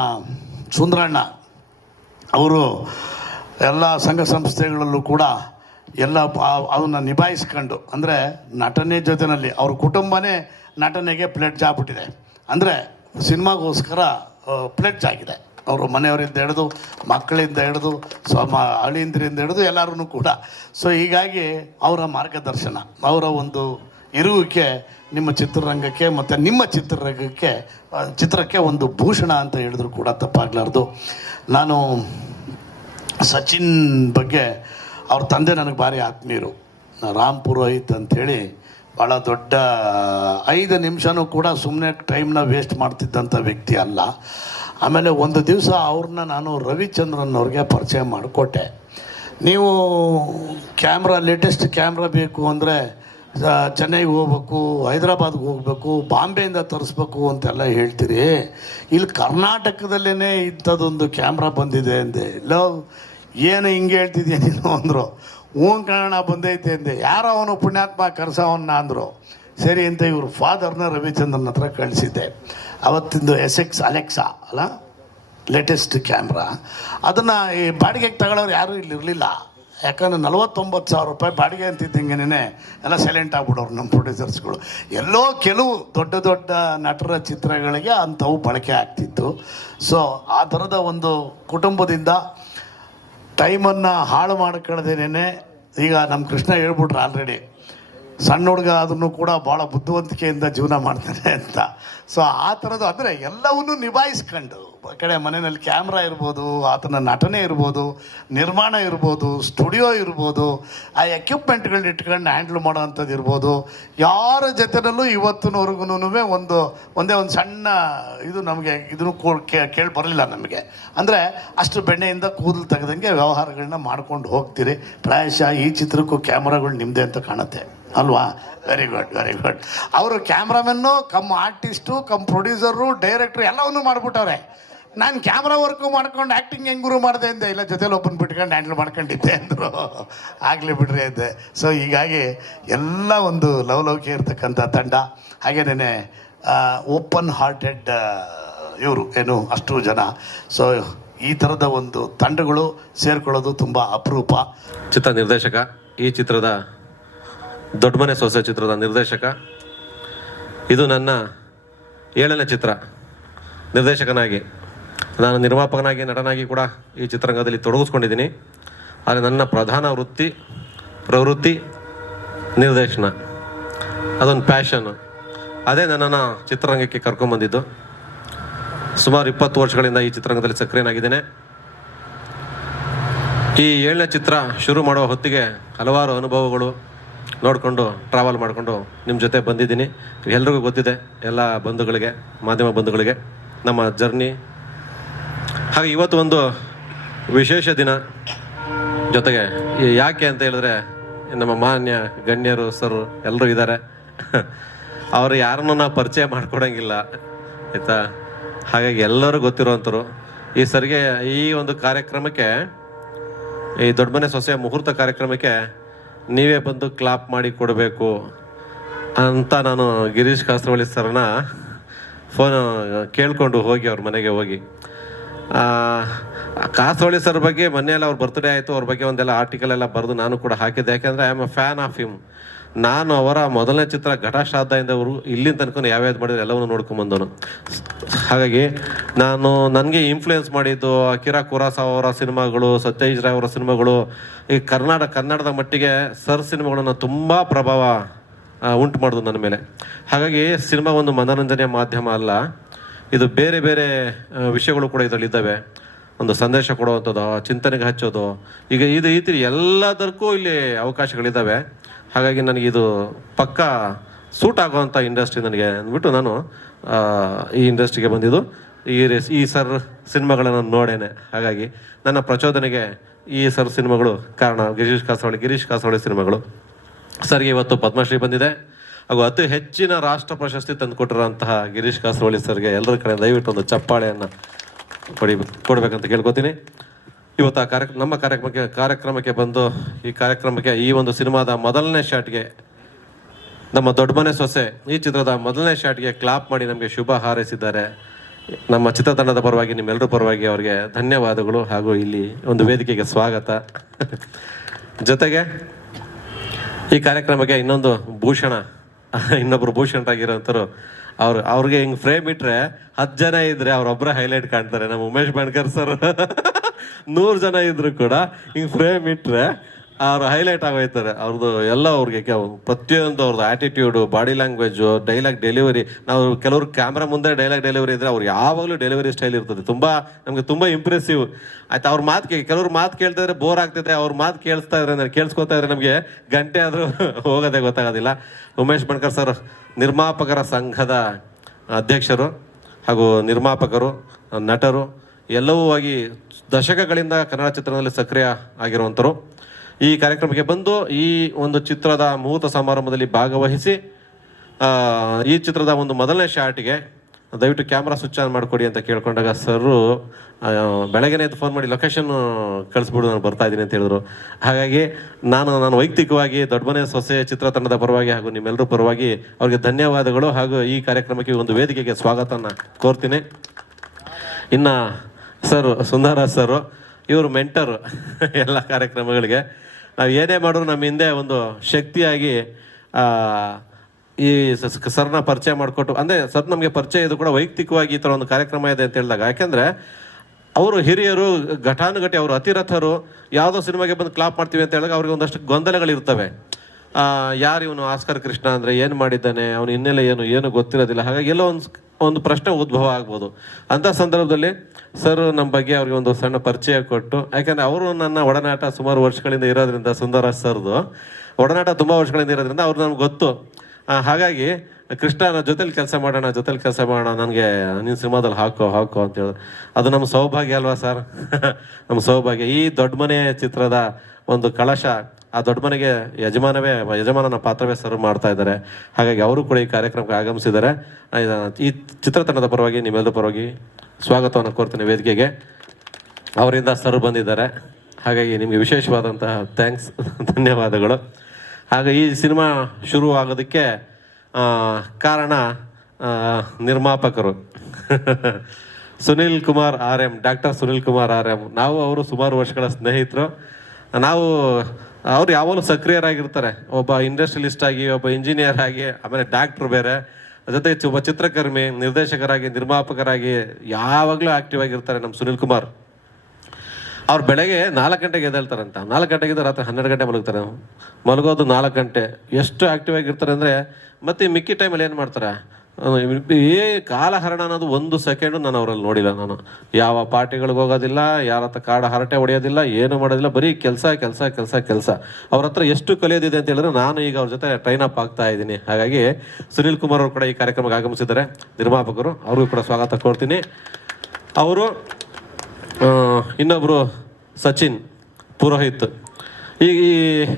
ಸುಂದರಣ್ಣ, ಅವರು ಎಲ್ಲ ಸಂಘ ಸಂಸ್ಥೆಗಳಲ್ಲೂ ಕೂಡ ಎಲ್ಲ ಅದನ್ನು ನಿಭಾಯಿಸ್ಕೊಂಡು, ಅಂದರೆ ನಟನೆ ಜೊತೆಯಲ್ಲಿ ಅವ್ರ ಕುಟುಂಬನೇ ನಟನೆಗೆ ಪ್ಲೆಡ್ಜ್ ಆಗ್ಬಿಟ್ಟಿದೆ. ಅಂದರೆ ಸಿನಿಮಾಗೋಸ್ಕರ ಪ್ಲೆಡ್ಜ್ ಆಗಿದೆ. ಅವರು ಮನೆಯವರಿಂದ ಹಿಡಿದು, ಮಕ್ಕಳಿಂದ ಹಿಡಿದು ಸ್ವ ಅಳಿಂದ್ರಿಂದ ಹಿಡಿದು ಎಲ್ಲರೂ ಕೂಡ. ಸೊ ಹೀಗಾಗಿ ಅವರ ಮಾರ್ಗದರ್ಶನ, ಅವರ ಒಂದು ಇರುವಿಕೆ ನಿಮ್ಮ ಚಿತ್ರರಂಗಕ್ಕೆ ಮತ್ತು ನಿಮ್ಮ ಚಿತ್ರರಂಗಕ್ಕೆ ಚಿತ್ರಕ್ಕೆ ಒಂದು ಭೂಷಣ ಅಂತ ಹೇಳಿದ್ರು ಕೂಡ ತಪ್ಪಾಗಲಾರ್ದು. ನಾನು ಸಚಿನ್ ಬಗ್ಗೆ ಅವ್ರ ತಂದೆ ನನಗೆ ಭಾರಿ ಆತ್ಮೀಯರು. ರಾಮ್ ಪುರೋಹಿತ್ ಅಂಥೇಳಿ ಭಾಳ ದೊಡ್ಡ, ಐದು ನಿಮಿಷನೂ ಕೂಡ ಸುಮ್ಮನೆ ಟೈಮ್ನ ವೇಸ್ಟ್ ಮಾಡ್ತಿದ್ದಂಥ ವ್ಯಕ್ತಿ ಅಲ್ಲ. ಆಮೇಲೆ ಒಂದು ದಿವಸ ಅವ್ರನ್ನ ನಾನು ರವಿಚಂದ್ರನ್ ಅವ್ರಿಗೆ ಪರಿಚಯ ಮಾಡಿಕೊಟ್ಟೆ. ನೀವು ಕ್ಯಾಮ್ರಾ ಲೇಟೆಸ್ಟ್ ಕ್ಯಾಮ್ರಾ ಬೇಕು ಅಂದರೆ ಚೆನ್ನೈಗೆ ಹೋಗ್ಬೇಕು, ಹೈದ್ರಾಬಾದ್ಗೆ ಹೋಗ್ಬೇಕು, ಬಾಂಬೆಯಿಂದ ತರಿಸ್ಬೇಕು ಅಂತೆಲ್ಲ ಹೇಳ್ತೀರಿ. ಇಲ್ಲಿ ಕರ್ನಾಟಕದಲ್ಲೇ ಇಂಥದ್ದೊಂದು ಕ್ಯಾಮ್ರಾ ಬಂದಿದೆ ಅಂದೆ. ಲೋ ಏನು ಹಿಂಗೆ ಹೇಳ್ತಿದ್ಯಾ ನೀನು ಅಂದರು. ಹ್ಞೂ ಕಾರಣ ಬಂದೈತೆ ಅಂದೆ. ಯಾರೋ ಅವನು ಪುಣ್ಯಾತ್ಮ ಕರ್ಸವನ್ನ ಅಂದರು. ಸರಿ ಅಂತ ಇವ್ರ ಫಾದರ್ನ ರವಿಚಂದ್ರನ ಹತ್ರ ಕಳಿಸಿದ್ದೆ. ಅವತ್ತಿಂದು ಎಸ್ ಎಕ್ಸ್ ಅಲೆಕ್ಸಾ ಅಲ್ಲ ಲೇಟೆಸ್ಟ್ ಕ್ಯಾಮ್ರಾ ಅದನ್ನು ಈ ಬಾಡಿಗೆಗೆ ತಗೊಳ್ಳೋರು ಯಾರೂ ಇಲ್ಲಿ ಇರಲಿಲ್ಲ. ಯಾಕಂದ್ರೆ ನಲವತ್ತೊಂಬತ್ತು ಸಾವಿರ ರೂಪಾಯಿ ಬಾಡಿಗೆ ಅಂತಿದ್ದಂಗೆನೇ ಎಲ್ಲ ಸೈಲೆಂಟ್ ಆಗ್ಬಿಡೋರು ನಮ್ಮ ಪ್ರೊಡ್ಯೂಸರ್ಸ್ಗಳು ಎಲ್ಲೋ ಕೆಲವು ದೊಡ್ಡ ದೊಡ್ಡ ನಟರ ಚಿತ್ರಗಳಿಗೆ ಅಂಥವು ಬಳಕೆ ಆಗ್ತಿತ್ತು. ಸೊ ಆ ಥರದ ಒಂದು ಕುಟುಂಬದಿಂದ ಟೈಮನ್ನು ಹಾಳು ಮಾಡ್ಕೊಳ್ಳದೇನೆ ಈಗ ನಮ್ಮ ಕೃಷ್ಣ ಹೇಳ್ಬಿಟ್ರು ಆಲ್ರೆಡಿ. ಸಣ್ಣ ಹುಡುಗ ಅದನ್ನು ಕೂಡ ಭಾಳ ಬುದ್ಧಿವಂತಿಕೆಯಿಂದ ಜೀವನ ಮಾಡ್ತಾನೆ ಅಂತ. ಸೊ ಆ ಥರದ್ದು ಅಂದರೆ ಎಲ್ಲವನ್ನೂ ನಿಭಾಯಿಸ್ಕೊಂಡು ಕಡೆ ಮನೆಯಲ್ಲಿ ಕ್ಯಾಮ್ರಾ ಇರ್ಬೋದು, ಆತನ ನಟನೆ ಇರ್ಬೋದು, ನಿರ್ಮಾಣ ಇರ್ಬೋದು, ಸ್ಟುಡಿಯೋ ಇರ್ಬೋದು, ಆ ಎಕ್ವಿಪ್ಮೆಂಟ್ಗಳನ್ನ ಇಟ್ಕೊಂಡು ಹ್ಯಾಂಡ್ಲ್ ಮಾಡೋ ಅಂಥದ್ದು ಇರ್ಬೋದು. ಯಾರ ಜೊತೆನಲ್ಲೂ ಇವತ್ತಿನವರೆಗೂ ಒಂದು, ಒಂದೇ ಒಂದು ಸಣ್ಣ ಇದು ನಮಗೆ ಇದನ್ನು ಕೇಳಿ ಬರಲಿಲ್ಲ ನಮಗೆ. ಅಂದರೆ ಅಷ್ಟು ಬೆಣ್ಣೆಯಿಂದ ಕೂದಲು ತೆಗೆದಂಗೆ ವ್ಯವಹಾರಗಳನ್ನ ಮಾಡ್ಕೊಂಡು ಹೋಗ್ತೀರಿ. ಪ್ರಾಯಶಃ ಈ ಚಿತ್ರಕ್ಕೂ ಕ್ಯಾಮ್ರಾಗಳು ನಿಮ್ಮದೇ ಅಂತ ಕಾಣುತ್ತೆ. ಅಲ್ವಾ? ವೆರಿ ಗುಡ್ ವೆರಿ ಗುಡ್ ಅವರು ಕ್ಯಾಮ್ರಾಮನ್ನು, cum artist, cum producer, director ಎಲ್ಲವನ್ನೂ ಮಾಡ್ಬಿಟ್ಟವ್ರೆ. ನಾನು ಕ್ಯಾಮ್ರಾ ವರ್ಕು ಮಾಡ್ಕೊಂಡು ಆ್ಯಕ್ಟಿಂಗ್ ಹೆಂಗೂ ಮಾಡಿದೆ ಅಂದೆ, ಇಲ್ಲ ಜೊತೆಲಿ ಒಬ್ಬನ ಬಿಟ್ಕೊಂಡು ಹ್ಯಾಂಡಲ್ ಮಾಡ್ಕೊಂಡಿದ್ದೆ ಅಂದರು. ಆಗಲಿ ಬಿಡ್ರಿ ಅಂದೆ. ಸೊ ಹೀಗಾಗಿ ಎಲ್ಲ ಒಂದು ಲವಲವಿಕೆ ಇರತಕ್ಕಂಥ ತಂಡ. ಹಾಗೇನೇ ಓಪನ್ ಹಾರ್ಟೆಡ್ ಇವರು, ಏನು, ಅಷ್ಟು ಜನ. ಸೊ ಈ ಥರದ ಒಂದು ತಂಡಗಳು ಸೇರ್ಕೊಳ್ಳೋದು ತುಂಬ ಅಪರೂಪ. ಚಿತ್ರ ನಿರ್ದೇಶಕ, ಈ ಚಿತ್ರದ ದೊಡ್ಡಮನೆ ಸೊಸೆ ಚಿತ್ರದ ನಿರ್ದೇಶಕ. ಇದು ನನ್ನ ಏಳನೇ ಚಿತ್ರ. ನಿರ್ದೇಶಕನಾಗಿ, ನಾನು ನಿರ್ಮಾಪಕನಾಗಿ, ನಟನಾಗಿ ಕೂಡ ಈ ಚಿತ್ರರಂಗದಲ್ಲಿ ತೊಡಗಿಸ್ಕೊಂಡಿದ್ದೀನಿ. ಆದರೆ ನನ್ನ ಪ್ರಧಾನ ವೃತ್ತಿ, ಪ್ರವೃತ್ತಿ ನಿರ್ದೇಶನ. ಅದೊಂದು ಪ್ಯಾಷನ್ ಅದೇ ನನ್ನನ್ನು ಚಿತ್ರರಂಗಕ್ಕೆ ಕರ್ಕೊಂಬಂದಿದ್ದು. ಸುಮಾರು ಇಪ್ಪತ್ತು ವರ್ಷಗಳಿಂದ ಈ ಚಿತ್ರರಂಗದಲ್ಲಿ ಸಕ್ರಿಯನಾಗಿದ್ದೇನೆ. ಈ ಏಳನೇ ಚಿತ್ರ ಶುರು ಮಾಡುವ ಹೊತ್ತಿಗೆ ಹಲವಾರು ಅನುಭವಗಳು ನೋಡಿಕೊಂಡು ಟ್ರಾವೆಲ್ ಮಾಡಿಕೊಂಡು ನಿಮ್ಮ ಜೊತೆ ಬಂದಿದ್ದೀನಿ. ಎಲ್ರಿಗೂ ಗೊತ್ತಿದೆ ಎಲ್ಲ ಬಂಧುಗಳಿಗೆ, ಮಾಧ್ಯಮ ಬಂಧುಗಳಿಗೆ, ನಮ್ಮ ಜರ್ನಿ ಹಾಗೆ ಇವತ್ತು ಒಂದು ವಿಶೇಷ ದಿನ. ಜೊತೆಗೆ ಯಾಕೆ ಅಂತ ಹೇಳಿದ್ರೆ ನಮ್ಮ ಮಾನ್ಯ ಗಣ್ಯರು, ಸರ್ ಎಲ್ಲರೂ ಇದ್ದಾರೆ. ಅವರು ಯಾರನ್ನೂ ನಾವು ಪರಿಚಯ ಮಾಡ್ಕೊಡಂಗಿಲ್ಲ. ಆಯಿತಾ? ಹಾಗಾಗಿ ಎಲ್ಲರೂ ಗೊತ್ತಿರುವಂಥರು ಈ ಸರ್ಗೆ ಈ ಒಂದು ಕಾರ್ಯಕ್ರಮಕ್ಕೆ, ಈ ದೊಡ್ಡ ಮನೆ ಸೊಸೆಯ ಮುಹೂರ್ತ ಕಾರ್ಯಕ್ರಮಕ್ಕೆ ನೀವೇ ಬಂದು ಕ್ಲಾಪ್ ಮಾಡಿ ಕೊಡಬೇಕು ಅಂತ ನಾನು ಗಿರೀಶ್ ಕಾಸರವಳ್ಳಿ ಸರ್ನ ಫೋನ್ ಕೇಳಿಕೊಂಡು ಹೋಗಿ ಅವ್ರ ಮನೆಗೆ ಹೋಗಿ. ಕಾಸರವಳ್ಳಿ ಸರ್ ಬಗ್ಗೆ ಮೊನ್ನೆ ಎಲ್ಲ ಅವ್ರ ಬರ್ತ್ಡೇ ಆಯಿತು, ಅವ್ರ ಬಗ್ಗೆ ಒಂದೆಲ್ಲ ಆರ್ಟಿಕಲ್ ಎಲ್ಲ ಬರೆದು ನಾನು ಕೂಡ ಹಾಕಿದ್ದೆ. ಯಾಕೆಂದರೆ I am a fan of him ನಾನು ಅವರ ಮೊದಲನೇ ಚಿತ್ರ ಘಟಶ್ರಾದ್ದದಿಂದ ಅವರು ಇಲ್ಲಿನ ತನಕ ಯಾವ್ಯಾವ್ದು ಮಾಡಿದ್ರು ಎಲ್ಲವನ್ನು ನೋಡ್ಕೊಂಬಂದವನು. ಹಾಗಾಗಿ ನಾನು ನನಗೆ ಇನ್ಫ್ಲೂಯೆನ್ಸ್ ಮಾಡಿದ್ದು ಅಕಿರಾ ಕುರಾಸಾವ್ ಅವರ ಸಿನಿಮಾಗಳು, ಸತ್ಯಜಿತ್ ರಾಯ್ ಅವರ ಸಿನಿಮಾಗಳು, ಈ ಕರ್ನಾಟಕ ಕನ್ನಡದ ಮಟ್ಟಿಗೆ ಸರ್ ಸಿನಿಮಾಗಳನ್ನು ತುಂಬ ಪ್ರಭಾವ ಉಂಟು ಮಾಡೋದು ನನ್ನ ಮೇಲೆ. ಹಾಗಾಗಿ ಸಿನಿಮಾ ಒಂದು ಮನೋರಂಜನೆಯ ಮಾಧ್ಯಮ ಅಲ್ಲ. ಇದು ಬೇರೆ ಬೇರೆ ವಿಷಯಗಳು ಕೂಡ ಇದರಲ್ಲಿ ಇದ್ದಾವೆ. ಒಂದು ಸಂದೇಶ ಕೊಡುವಂಥದ್ದು, ಚಿಂತನೆಗೆ ಹಚ್ಚೋದು, ಈಗ ಇದು ಈ ರೀತಿ ಎಲ್ಲದಕ್ಕೂ ಇಲ್ಲಿ ಅವಕಾಶಗಳಿದ್ದಾವೆ. ಹಾಗಾಗಿ ನನಗೆ ಇದು ಪಕ್ಕ ಸೂಟ್ ಆಗುವಂಥ ಇಂಡಸ್ಟ್ರಿ ನನಗೆ ಅಂದ್ಬಿಟ್ಟು ನಾನು ಈ ಇಂಡಸ್ಟ್ರಿಗೆ ಬಂದಿದ್ದು. ಈ ರೇಸ್, ಈ ಸರ್ ಸಿನಿಮಾಗಳನ್ನು ನೋಡೇನೆ. ಹಾಗಾಗಿ ನನ್ನ ಪ್ರಚೋದನೆಗೆ ಈ ಸರ್ ಸಿನಿಮಾಗಳು ಕಾರಣ ಗಿರೀಶ್ ಕಾಸರವಳ್ಳಿ ಗಿರೀಶ್ ಕಾಸರವಳ್ಳಿ ಸಿನಿಮಾಗಳು. ಸರ್ಗೆ ಇವತ್ತು ಪದ್ಮಶ್ರೀ ಬಂದಿದೆ. ಹಾಗೂ ಅತಿ ಹೆಚ್ಚಿನ ರಾಷ್ಟ್ರ ಪ್ರಶಸ್ತಿ ತಂದುಕೊಟ್ಟಿರೋಂತಹ ಗಿರೀಶ್ ಕಾಸರವಳ್ಳಿ ಸರ್ಗೆ ಎಲ್ಲರ ಕಡೆ ದಯವಿಟ್ಟು ಒಂದು ಚಪ್ಪಾಳೆಯನ್ನು ಕೊಡಿ, ಕೊಡಬೇಕಂತ ಕೇಳ್ಕೊತೀನಿ. ಇವತ್ತು ಆ ಕಾರ್ಯಕ್ರಮ ನಮ್ಮ ಕಾರ್ಯಕ್ರಮಕ್ಕೆ ಕಾರ್ಯಕ್ರಮಕ್ಕೆ ಬಂದು, ಈ ಕಾರ್ಯಕ್ರಮಕ್ಕೆ ಈ ಒಂದು ಸಿನಿಮಾದ ಮೊದಲನೇ ಶಾಟ್ಗೆ, ನಮ್ಮ ದೊಡ್ಡ ಮನೆ ಸೊಸೆ ಈ ಚಿತ್ರದ ಮೊದಲನೇ ಶಾಟ್ಗೆ ಕ್ಲಾಪ್ ಮಾಡಿ ನಮಗೆ ಶುಭ ಹಾರೈಸಿದ್ದಾರೆ. ನಮ್ಮ ಚಿತ್ರತಂಡದ ಪರವಾಗಿ ನಿಮ್ಮೆಲ್ಲರ ಪರವಾಗಿ ಅವರಿಗೆ ಧನ್ಯವಾದಗಳು ಹಾಗೂ ಇಲ್ಲಿ ಒಂದು ವೇದಿಕೆಗೆ ಸ್ವಾಗತ. ಜೊತೆಗೆ ಈ ಕಾರ್ಯಕ್ರಮಕ್ಕೆ ಇನ್ನೊಂದು ಭೂಷಣ ಇನ್ನೊಬ್ಬರು ಭೂಷಣರಾಗಿರೋಂಥವ್ರು, ಅವ್ರು, ಅವ್ರಿಗೆ ಹಿಂಗೆ ಫ್ರೇಮ್ ಇಟ್ರೆ ಹತ್ತು ಜನ ಇದ್ದರೆ ಅವ್ರೊಬ್ಬರ ಹೈಲೈಟ್ ಕಾಣ್ತಾರೆ. ನಮ್ಮ ಉಮೇಶ್ ಬಣ್ಕರ್ ಸರ್. ನೂರು ಜನ ಇದ್ರು ಕೂಡ ಹಿಂಗ್ ಫ್ರೇಮ್ ಇಟ್ರೆ ಅವ್ರು ಹೈಲೈಟ್ ಆಗೋಯ್ತಾರೆ. ಅವ್ರದ್ದು ಎಲ್ಲ ಅವ್ರಿಗೆ ಪ್ರತಿಯೊಂದು ಅವ್ರದ್ದು attitude body language dialogue delivery ನಾವು ಕೆಲವರು ಕ್ಯಾಮ್ರಾ ಮುಂದೆ ಡೈಲಾಗ್ ಡೆಲಿವರಿ ಇದ್ರೆ ಅವ್ರು ಯಾವಾಗಲೂ ಡೆಲಿವರಿ ಸ್ಟೈಲ್ ಇರ್ತದೆ. ತುಂಬ ನಮಗೆ ತುಂಬ ಇಂಪ್ರೆಸಿವ್ ಆಯ್ತು, ಅವ್ರ ಮಾತು ಕೇಳಿ ಕೆಲವ್ರು ಮಾತು ಕೇಳ್ತಾ ಇದ್ರೆ ಬೋರ್ ಆಗ್ತೈತೆ ಅವ್ರ ಮಾತು ಕೇಳಿಸ್ತಾ ಇದ್ರೆ ನಾನು ಕೇಳಿಸ್ಕೊತಾ ಇದ್ರೆ ನಮಗೆ ಗಂಟೆ ಆದರೂ ಹೋಗೋದೇ ಗೊತ್ತಾಗೋದಿಲ್ಲ. ಉಮೇಶ್ ಬಣ್ಕರ್ ಸರ್, ನಿರ್ಮಾಪಕರ ಸಂಘದ ಅಧ್ಯಕ್ಷರು ಹಾಗೂ ನಿರ್ಮಾಪಕರು, ನಟರು, ಎಲ್ಲವೂ ಆಗಿ ದಶಕಗಳಿಂದ ಕನ್ನಡ ಚಿತ್ರದಲ್ಲಿ ಸಕ್ರಿಯ ಆಗಿರುವಂಥರು ಈ ಕಾರ್ಯಕ್ರಮಕ್ಕೆ ಬಂದು ಈ ಒಂದು ಚಿತ್ರದ ಮುಹೂರ್ತ ಸಮಾರಂಭದಲ್ಲಿ ಭಾಗವಹಿಸಿ ಈ ಚಿತ್ರದ ಒಂದು ಮೊದಲನೇ ಶಾರ್ಟ್ಗೆ ದಯವಿಟ್ಟು ಕ್ಯಾಮ್ರಾ ಸ್ವಿಚ್ ಆನ್ ಮಾಡಿಕೊಡಿ ಅಂತ ಕೇಳ್ಕೊಂಡಾಗ ಸರ್ರು ಬೆಳಗ್ಗೆನೇ ಎದ್ದು ಫೋನ್ ಮಾಡಿ, ಲೊಕೇಶನ್ ಕಳಿಸ್ಬಿಡು, ನಾನು ಬರ್ತಾ ಇದ್ದೀನಿ ಅಂತ ಹೇಳಿದ್ರು. ಹಾಗಾಗಿ ನಾನು ನಾನು ವೈಯಕ್ತಿಕವಾಗಿ ದೊಡ್ಡಮನೆ ಸೊಸೆ ಚಿತ್ರತಂಡದ ಪರವಾಗಿ ಹಾಗೂ ನಿಮ್ಮೆಲ್ಲರ ಪರವಾಗಿ ಅವರಿಗೆ ಧನ್ಯವಾದಗಳು ಹಾಗೂ ಈ ಕಾರ್ಯಕ್ರಮಕ್ಕೆ ಒಂದು ವೇದಿಕೆಗೆ ಸ್ವಾಗತನ ಕೋರ್ತೀನಿ. ಇನ್ನು ಸರ್ ಸುಂದರಾಜ್ ಸರ್, ಇವರು ಮೆಂಟರು ಎಲ್ಲ ಕಾರ್ಯಕ್ರಮಗಳಿಗೆ. ನಾವು ಏನೇ ಮಾಡಿದ್ರು ನಮ್ಮ ಹಿಂದೆ ಒಂದು ಶಕ್ತಿಯಾಗಿ ಈ ಸರ್ನ ಪರಿಚಯ ಮಾಡಿಕೊಟ್ಟು, ಅಂದರೆ ಸರ್ ನಮಗೆ ಪರಿಚಯ ಇದು ಕೂಡ ವೈಯಕ್ತಿಕವಾಗಿ ಈ ಥರ ಒಂದು ಕಾರ್ಯಕ್ರಮ ಇದೆ ಅಂತ ಹೇಳಿದಾಗ, ಯಾಕೆಂದರೆ ಅವರು ಹಿರಿಯರು, ಘಟಾನುಘಟಿ, ಅವರು ಅತಿರಥರು, ಯಾವುದೋ ಸಿನಿಮಾಗೆ ಬಂದು ಕ್ಲಾಪ್ ಮಾಡ್ತೀವಿ ಅಂತ ಹೇಳಿದಾಗ ಅವ್ರಿಗೆ ಒಂದಷ್ಟು ಗೊಂದಲಗಳಿರ್ತವೆ. ಯಾರು ಇವನು? ಆಸ್ಕರ್ ಕೃಷ್ಣ ಅಂದರೆ ಏನು ಮಾಡಿದ್ದಾನೆ? ಅವನು ಹಿನ್ನೆಲೆ ಏನು? ಏನು ಗೊತ್ತಿರೋದಿಲ್ಲ. ಹಾಗಾಗಿ ಎಲ್ಲೋ ಒಂದು ಒಂದು ಪ್ರಶ್ನೆ ಉದ್ಭವ ಆಗ್ಬೋದು. ಅಂಥ ಸಂದರ್ಭದಲ್ಲಿ ಸರ್ ನಮ್ಮ ಬಗ್ಗೆ ಅವ್ರಿಗೆ ಒಂದು ಸಣ್ಣ ಪರಿಚಯ ಕೊಟ್ಟು, ಯಾಕಂದರೆ ಅವರು ನನ್ನ ಒಡನಾಟ ಸುಮಾರು ವರ್ಷಗಳಿಂದ ಇರೋದ್ರಿಂದ ಸುಂದರಾಜ್ ಸರ್ದು, ಒಡನಾಟ ತುಂಬ ವರ್ಷಗಳಿಂದ ಇರೋದ್ರಿಂದ ಅವ್ರು ನಮ್ಗೆ ಗೊತ್ತು. ಹಾಗಾಗಿ ಕೃಷ್ಣ, ನನ್ನ ಜೊತೆಲಿ ಕೆಲಸ ಮಾಡೋಣ, ಜೊತೆಲಿ ಕೆಲಸ ಮಾಡೋಣ, ನನಗೆ ನಿನ್ನ ಸಿನಿಮಾದಲ್ಲಿ ಹಾಕೋ ಹಾಕೋ ಅಂತ ಹೇಳಿದ್ರು. ಅದು ನಮ್ಮ ಸೌಭಾಗ್ಯ ಅಲ್ವಾ ಸರ್? ನಮ್ಮ ಸೌಭಾಗ್ಯ. ಈ ದೊಡ್ಡ ಮನೆ ಚಿತ್ರದ ಒಂದು ಕಳಶ ಆ ದೊಡ್ಡ ಮನೆಗೆ ಯಜಮಾನವೇ, ಯಜಮಾನನ ಪಾತ್ರವೇ ಸರ್ವ್ ಮಾಡ್ತಾ ಇದ್ದಾರೆ. ಹಾಗಾಗಿ ಅವರು ಕೂಡ ಈ ಕಾರ್ಯಕ್ರಮಕ್ಕೆ ಆಗಮಿಸಿದ್ದಾರೆ. ಈ ಚಿತ್ರತಂಡದ ಪರವಾಗಿ, ನಿಮ್ಮೆಲ್ಲರ ಪರವಾಗಿ ಸ್ವಾಗತವನ್ನು ಕೋರ್ತೀನಿ ವೇದಿಕೆಗೆ. ಅವರಿಂದ ಸರ್ ಬಂದಿದ್ದಾರೆ. ಹಾಗಾಗಿ ನಿಮಗೆ ವಿಶೇಷವಾದಂತಹ ಥ್ಯಾಂಕ್ಸ್ ಧನ್ಯವಾದಗಳು. ಹಾಗೆ ಈ ಸಿನಿಮಾ ಶುರು ಆಗೋದಕ್ಕೆ ಕಾರಣ ನಿರ್ಮಾಪಕರು. Sunil Kumar R M, doctor Sunil Kumar R M. ನಾವು ಅವರು ಸುಮಾರು ವರ್ಷಗಳ ಸ್ನೇಹಿತರು. ನಾವು ಅವ್ರು ಯಾವಾಗಲೂ ಸಕ್ರಿಯರಾಗಿರ್ತಾರೆ. ಒಬ್ಬ ಇಂಡಸ್ಟ್ರಿಯಲಿಸ್ಟ್ ಆಗಿ, ಒಬ್ಬ ಇಂಜಿನಿಯರ್ ಆಗಿ, ಆಮೇಲೆ ಡಾಕ್ಟ್ರು ಬೇರೆ. ಜೊತೆ ಒಬ್ಬ ಚಿತ್ರಕರ್ಮಿ, ನಿರ್ದೇಶಕರಾಗಿ, ನಿರ್ಮಾಪಕರಾಗಿ ಯಾವಾಗಲೂ ಆಕ್ಟಿವ್ ಆಗಿರ್ತಾರೆ ನಮ್ಮ ಸುನಿಲ್ ಕುಮಾರ್. ಅವ್ರು ಬೆಳಗ್ಗೆ ನಾಲ್ಕು ಗಂಟೆಗೆ ಎದ್ದೇಳ್ತಾರಂತ. ನಾಲ್ಕು ಗಂಟೆಗೆ ರಾತ್ರಿ ಹನ್ನೆರಡು ಗಂಟೆ ಮಲಗ್ತಾರೆ. ಮಲಗೋದು ನಾಲ್ಕು ಗಂಟೆ. ಎಷ್ಟು ಆಕ್ಟಿವ್ ಆಗಿರ್ತಾರೆ ಅಂದರೆ ಮತ್ತೆ ಮಿಕ್ಕಿ ಟೈಮಲ್ಲಿ ಏನು ಮಾಡ್ತಾರೆ? ಏ ಕಾಲಹರಣ ಅನ್ನೋದು ಒಂದು ಸೆಕೆಂಡು ನಾನು ಅವರಲ್ಲಿ ನೋಡಿಲ್ಲ ನಾನು. ಯಾವ ಪಾರ್ಟಿಗಳಿಗೆ ಹೋಗೋದಿಲ್ಲ, ಯಾರ ಹತ್ರ ಕಾಡ ಹರಟೆ ಹೊಡೆಯೋದಿಲ್ಲ, ಏನು ಮಾಡೋದಿಲ್ಲ, ಬರೀ ಕೆಲಸ ಕೆಲಸ ಕೆಲಸ ಕೆಲಸ. ಅವ್ರ ಹತ್ರ ಎಷ್ಟು ಕಲಿಯೋದಿದೆ ಅಂತ ಹೇಳಿದ್ರೆ ನಾನು ಈಗ ಅವ್ರ ಜೊತೆ ಟ್ರೈನ್ ಅಪ್ ಆಗ್ತಾ ಇದ್ದೀನಿ. ಹಾಗಾಗಿ ಸುನಿಲ್ ಕುಮಾರ್ ಅವರು ಕೂಡ ಈ ಕಾರ್ಯಕ್ರಮಕ್ಕೆ ಆಗಮಿಸಿದ್ದಾರೆ. ನಿರ್ಮಾಪಕರು, ಅವ್ರಿಗೂ ಕೂಡ ಸ್ವಾಗತ ಕೊಡ್ತೀನಿ ಅವರು ಇನ್ನೊಬ್ಬರು ಸಚಿನ್, ಪುರೋಹಿತ್. ಈ ಈ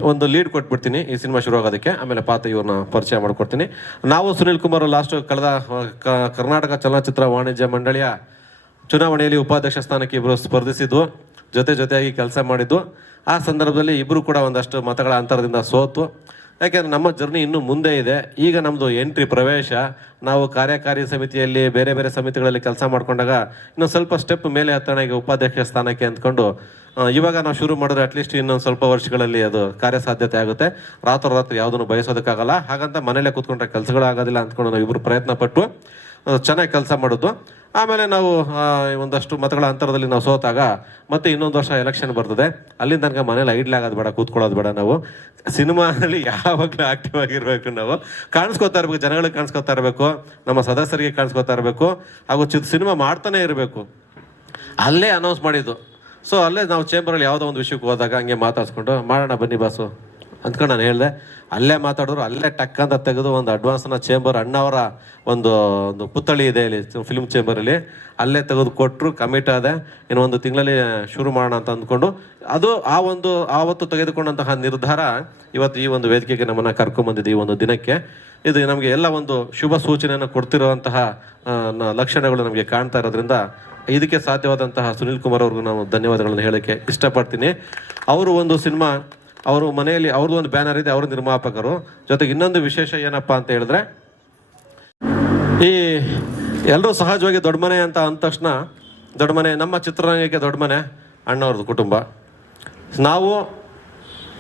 ಒಂದು ಲೀಡ್ ಕೊಟ್ಬಿಡ್ತೀನಿ ಈ ಸಿನಿಮಾ ಶುರು ಆಗೋದಕ್ಕೆ ಆಮೇಲೆ ಪಾತ್ರ ಇವ್ರನ್ನ ಪರಿಚಯ ಮಾಡಿಕೊಡ್ತೀನಿ. ನಾವು ಸುನೀಲ್ ಕುಮಾರ್ ಲಾಸ್ಟ್ ಕಳೆದ ಕರ್ನಾಟಕ ಚಲನಚಿತ್ರ ವಾಣಿಜ್ಯ ಮಂಡಳಿಯ ಚುನಾವಣೆಯಲ್ಲಿ ಉಪಾಧ್ಯಕ್ಷ ಸ್ಥಾನಕ್ಕೆ ಇಬ್ಬರು ಸ್ಪರ್ಧಿಸಿದ್ದು, ಜೊತೆ ಜೊತೆಯಾಗಿ ಕೆಲಸ ಮಾಡಿದ್ದು. ಆ ಸಂದರ್ಭದಲ್ಲಿ ಇಬ್ಬರು ಕೂಡ ಒಂದಷ್ಟು ಮತಗಳ ಅಂತರದಿಂದ ಸೋತು. ಯಾಕೆಂದರೆ ನಮ್ಮ ಜರ್ನಿ ಇನ್ನೂ ಮುಂದೆ ಇದೆ. ಈಗ ನಮ್ಮದು ಎಂಟ್ರಿ ಪ್ರವೇಶ. ನಾವು ಕಾರ್ಯಕಾರಿ ಸಮಿತಿಯಲ್ಲಿ ಬೇರೆ ಬೇರೆ ಸಮಿತಿಗಳಲ್ಲಿ ಕೆಲಸ ಮಾಡಿಕೊಂಡಾಗ ಇನ್ನೊಂದು ಸ್ವಲ್ಪ ಸ್ಟೆಪ್ ಮೇಲೆ ಹತ್ತಣ, ಈಗ ಉಪಾಧ್ಯಕ್ಷ ಸ್ಥಾನಕ್ಕೆ ಅಂದ್ಕೊಂಡು ಇವಾಗ ನಾವು ಶುರು ಮಾಡಿದ್ರೆ ಅಟ್ಲೀಸ್ಟ್ ಇನ್ನೊಂದು ಸ್ವಲ್ಪ ವರ್ಷಗಳಲ್ಲಿ ಅದು ಕಾರ್ಯಸಾಧ್ಯತೆ ಆಗುತ್ತೆ. ರಾತ್ರೋರಾತ್ರಿ ಯಾವುದನ್ನು ಬಯಸೋದಕ್ಕಾಗಲ್ಲ. ಹಾಗಂತ ಮನೇಲೆ ಕೂತ್ಕೊಂಡ್ರೆ ಕೆಲಸಗಳಾಗೋದಿಲ್ಲ ಅಂದ್ಕೊಂಡು ನಾವು ಇಬ್ಬರು ಪ್ರಯತ್ನ ಪಟ್ಟು ಚೆನ್ನಾಗಿ ಕೆಲಸ ಮಾಡೋದು. ಆಮೇಲೆ ನಾವು ಒಂದಷ್ಟು ಮತಗಳ ಅಂತರದಲ್ಲಿ ನಾವು ಸೋತಾಗ ಮತ್ತೆ ಇನ್ನೊಂದು ವರ್ಷ ಎಲೆಕ್ಷನ್ ಬರ್ತದೆ. ಅಲ್ಲಿಂದ ತನಕ ಮನೇಲಿ ಐಡ್ಲಾಗೋದು ಬೇಡ, ಕೂತ್ಕೊಳ್ಳೋದು ಬೇಡ ನಾವು. ಸಿನಿಮಾದಲ್ಲಿ ಯಾವಾಗಲೂ ಆಕ್ಟಿವ್ ಆಗಿರಬೇಕು ನಾವು. ಕಾಣಿಸ್ಕೊತಾ ಇರಬೇಕು ಜನಗಳಿಗೆ ಕಾಣಿಸ್ಕೊತಾ ಇರಬೇಕು, ನಮ್ಮ ಸದಸ್ಯರಿಗೆ ಕಾಣಿಸ್ಕೊತಾ ಇರಬೇಕು. ಹಾಗೂ ಚಿತ್, ಸಿನಿಮಾ ಮಾಡ್ತಾನೆ ಇರಬೇಕು. ಅಲ್ಲೇ ಅನೌನ್ಸ್ ಮಾಡಿದ್ದು. ಸೊ ಅಲ್ಲೇ ನಾವು ಚೇಂಬರಲ್ಲಿ ಯಾವುದೋ ಒಂದು ವಿಷಯಕ್ಕೆ ಹೋದಾಗ ಹಂಗೆ ಮಾತಾಡ್ಸ್ಕೊಂಡು, ಮಾಡೋಣ ಬನ್ನಿ ಬಾಸು. ಅಂದ್ಕೊಂಡು ನಾನು ಹೇಳಿದೆ. ಅಲ್ಲೇ ಮಾತಾಡಿದ್ರು, ಅಲ್ಲೇ ಟಕ್ ಅಂತ ತೆಗೆದು ಒಂದು ಅಡ್ವಾನ್ಸ್ನ ಚೇಂಬರ್ ಅಣ್ಣವರ ಒಂದು ಒಂದು ಪುತ್ಥಳಿ ಇದೆ ಇಲ್ಲಿ ಫಿಲ್ಮ್ ಚೇಂಬರಲ್ಲಿ ಅಲ್ಲೇ. ತೆಗೆದು ಕೊಟ್ಟರು ಕಮಿಟ್ ಆದೆ. ಇನ್ನು ಒಂದು ತಿಂಗಳಲ್ಲಿ ಶುರು ಮಾಡೋಣ ಅಂತ ಅಂದ್ಕೊಂಡು. ಅದು ಆ ಒಂದು ಆವತ್ತು ತೆಗೆದುಕೊಂಡಂತಹ ನಿರ್ಧಾರ ಇವತ್ತು ಈ ಒಂದು ವೇದಿಕೆಗೆ ನಮ್ಮನ್ನು ಕರ್ಕೊಂಬಂದಿದೆ ಈ ಒಂದು ದಿನಕ್ಕೆ. ಇದು ನಮಗೆ ಎಲ್ಲ ಒಂದು ಶುಭ ಸೂಚನೆಯನ್ನು ಕೊಡ್ತಿರುವಂತಹ ಲಕ್ಷಣಗಳು ನಮಗೆ ಕಾಣ್ತಾ ಇರೋದ್ರಿಂದ ಇದಕ್ಕೆ ಸಾಧ್ಯವಾದಂತಹ ಸುನಿಲ್ ಕುಮಾರ್ ಅವ್ರಿಗೂ ನಾನು ಧನ್ಯವಾದಗಳನ್ನು ಹೇಳಕ್ಕೆ ಇಷ್ಟಪಡ್ತೀನಿ. ಅವರು ಒಂದು ಸಿನಿಮಾ, ಅವರು ಮನೆಯಲ್ಲಿ, ಅವ್ರದ್ದು ಒಂದು ಬ್ಯಾನರ್ ಇದೆ, ಅವರು ನಿರ್ಮಾಪಕರು. ಜೊತೆಗೆ ಇನ್ನೊಂದು ವಿಶೇಷ ಏನಪ್ಪ ಅಂತ ಹೇಳಿದ್ರೆ, ಈ ಎಲ್ಲರೂ ಸಹಜವಾಗಿ ದೊಡ್ಡ ಮನೆ ಅಂತ ಅಂದ ತಕ್ಷಣ, ದೊಡ್ಡ ಮನೆ, ನಮ್ಮ ಚಿತ್ರರಂಗಕ್ಕೆ ದೊಡ್ಡ ಮನೆ, ಅಣ್ಣವ್ರದ್ದು ಕುಟುಂಬ. ನಾವು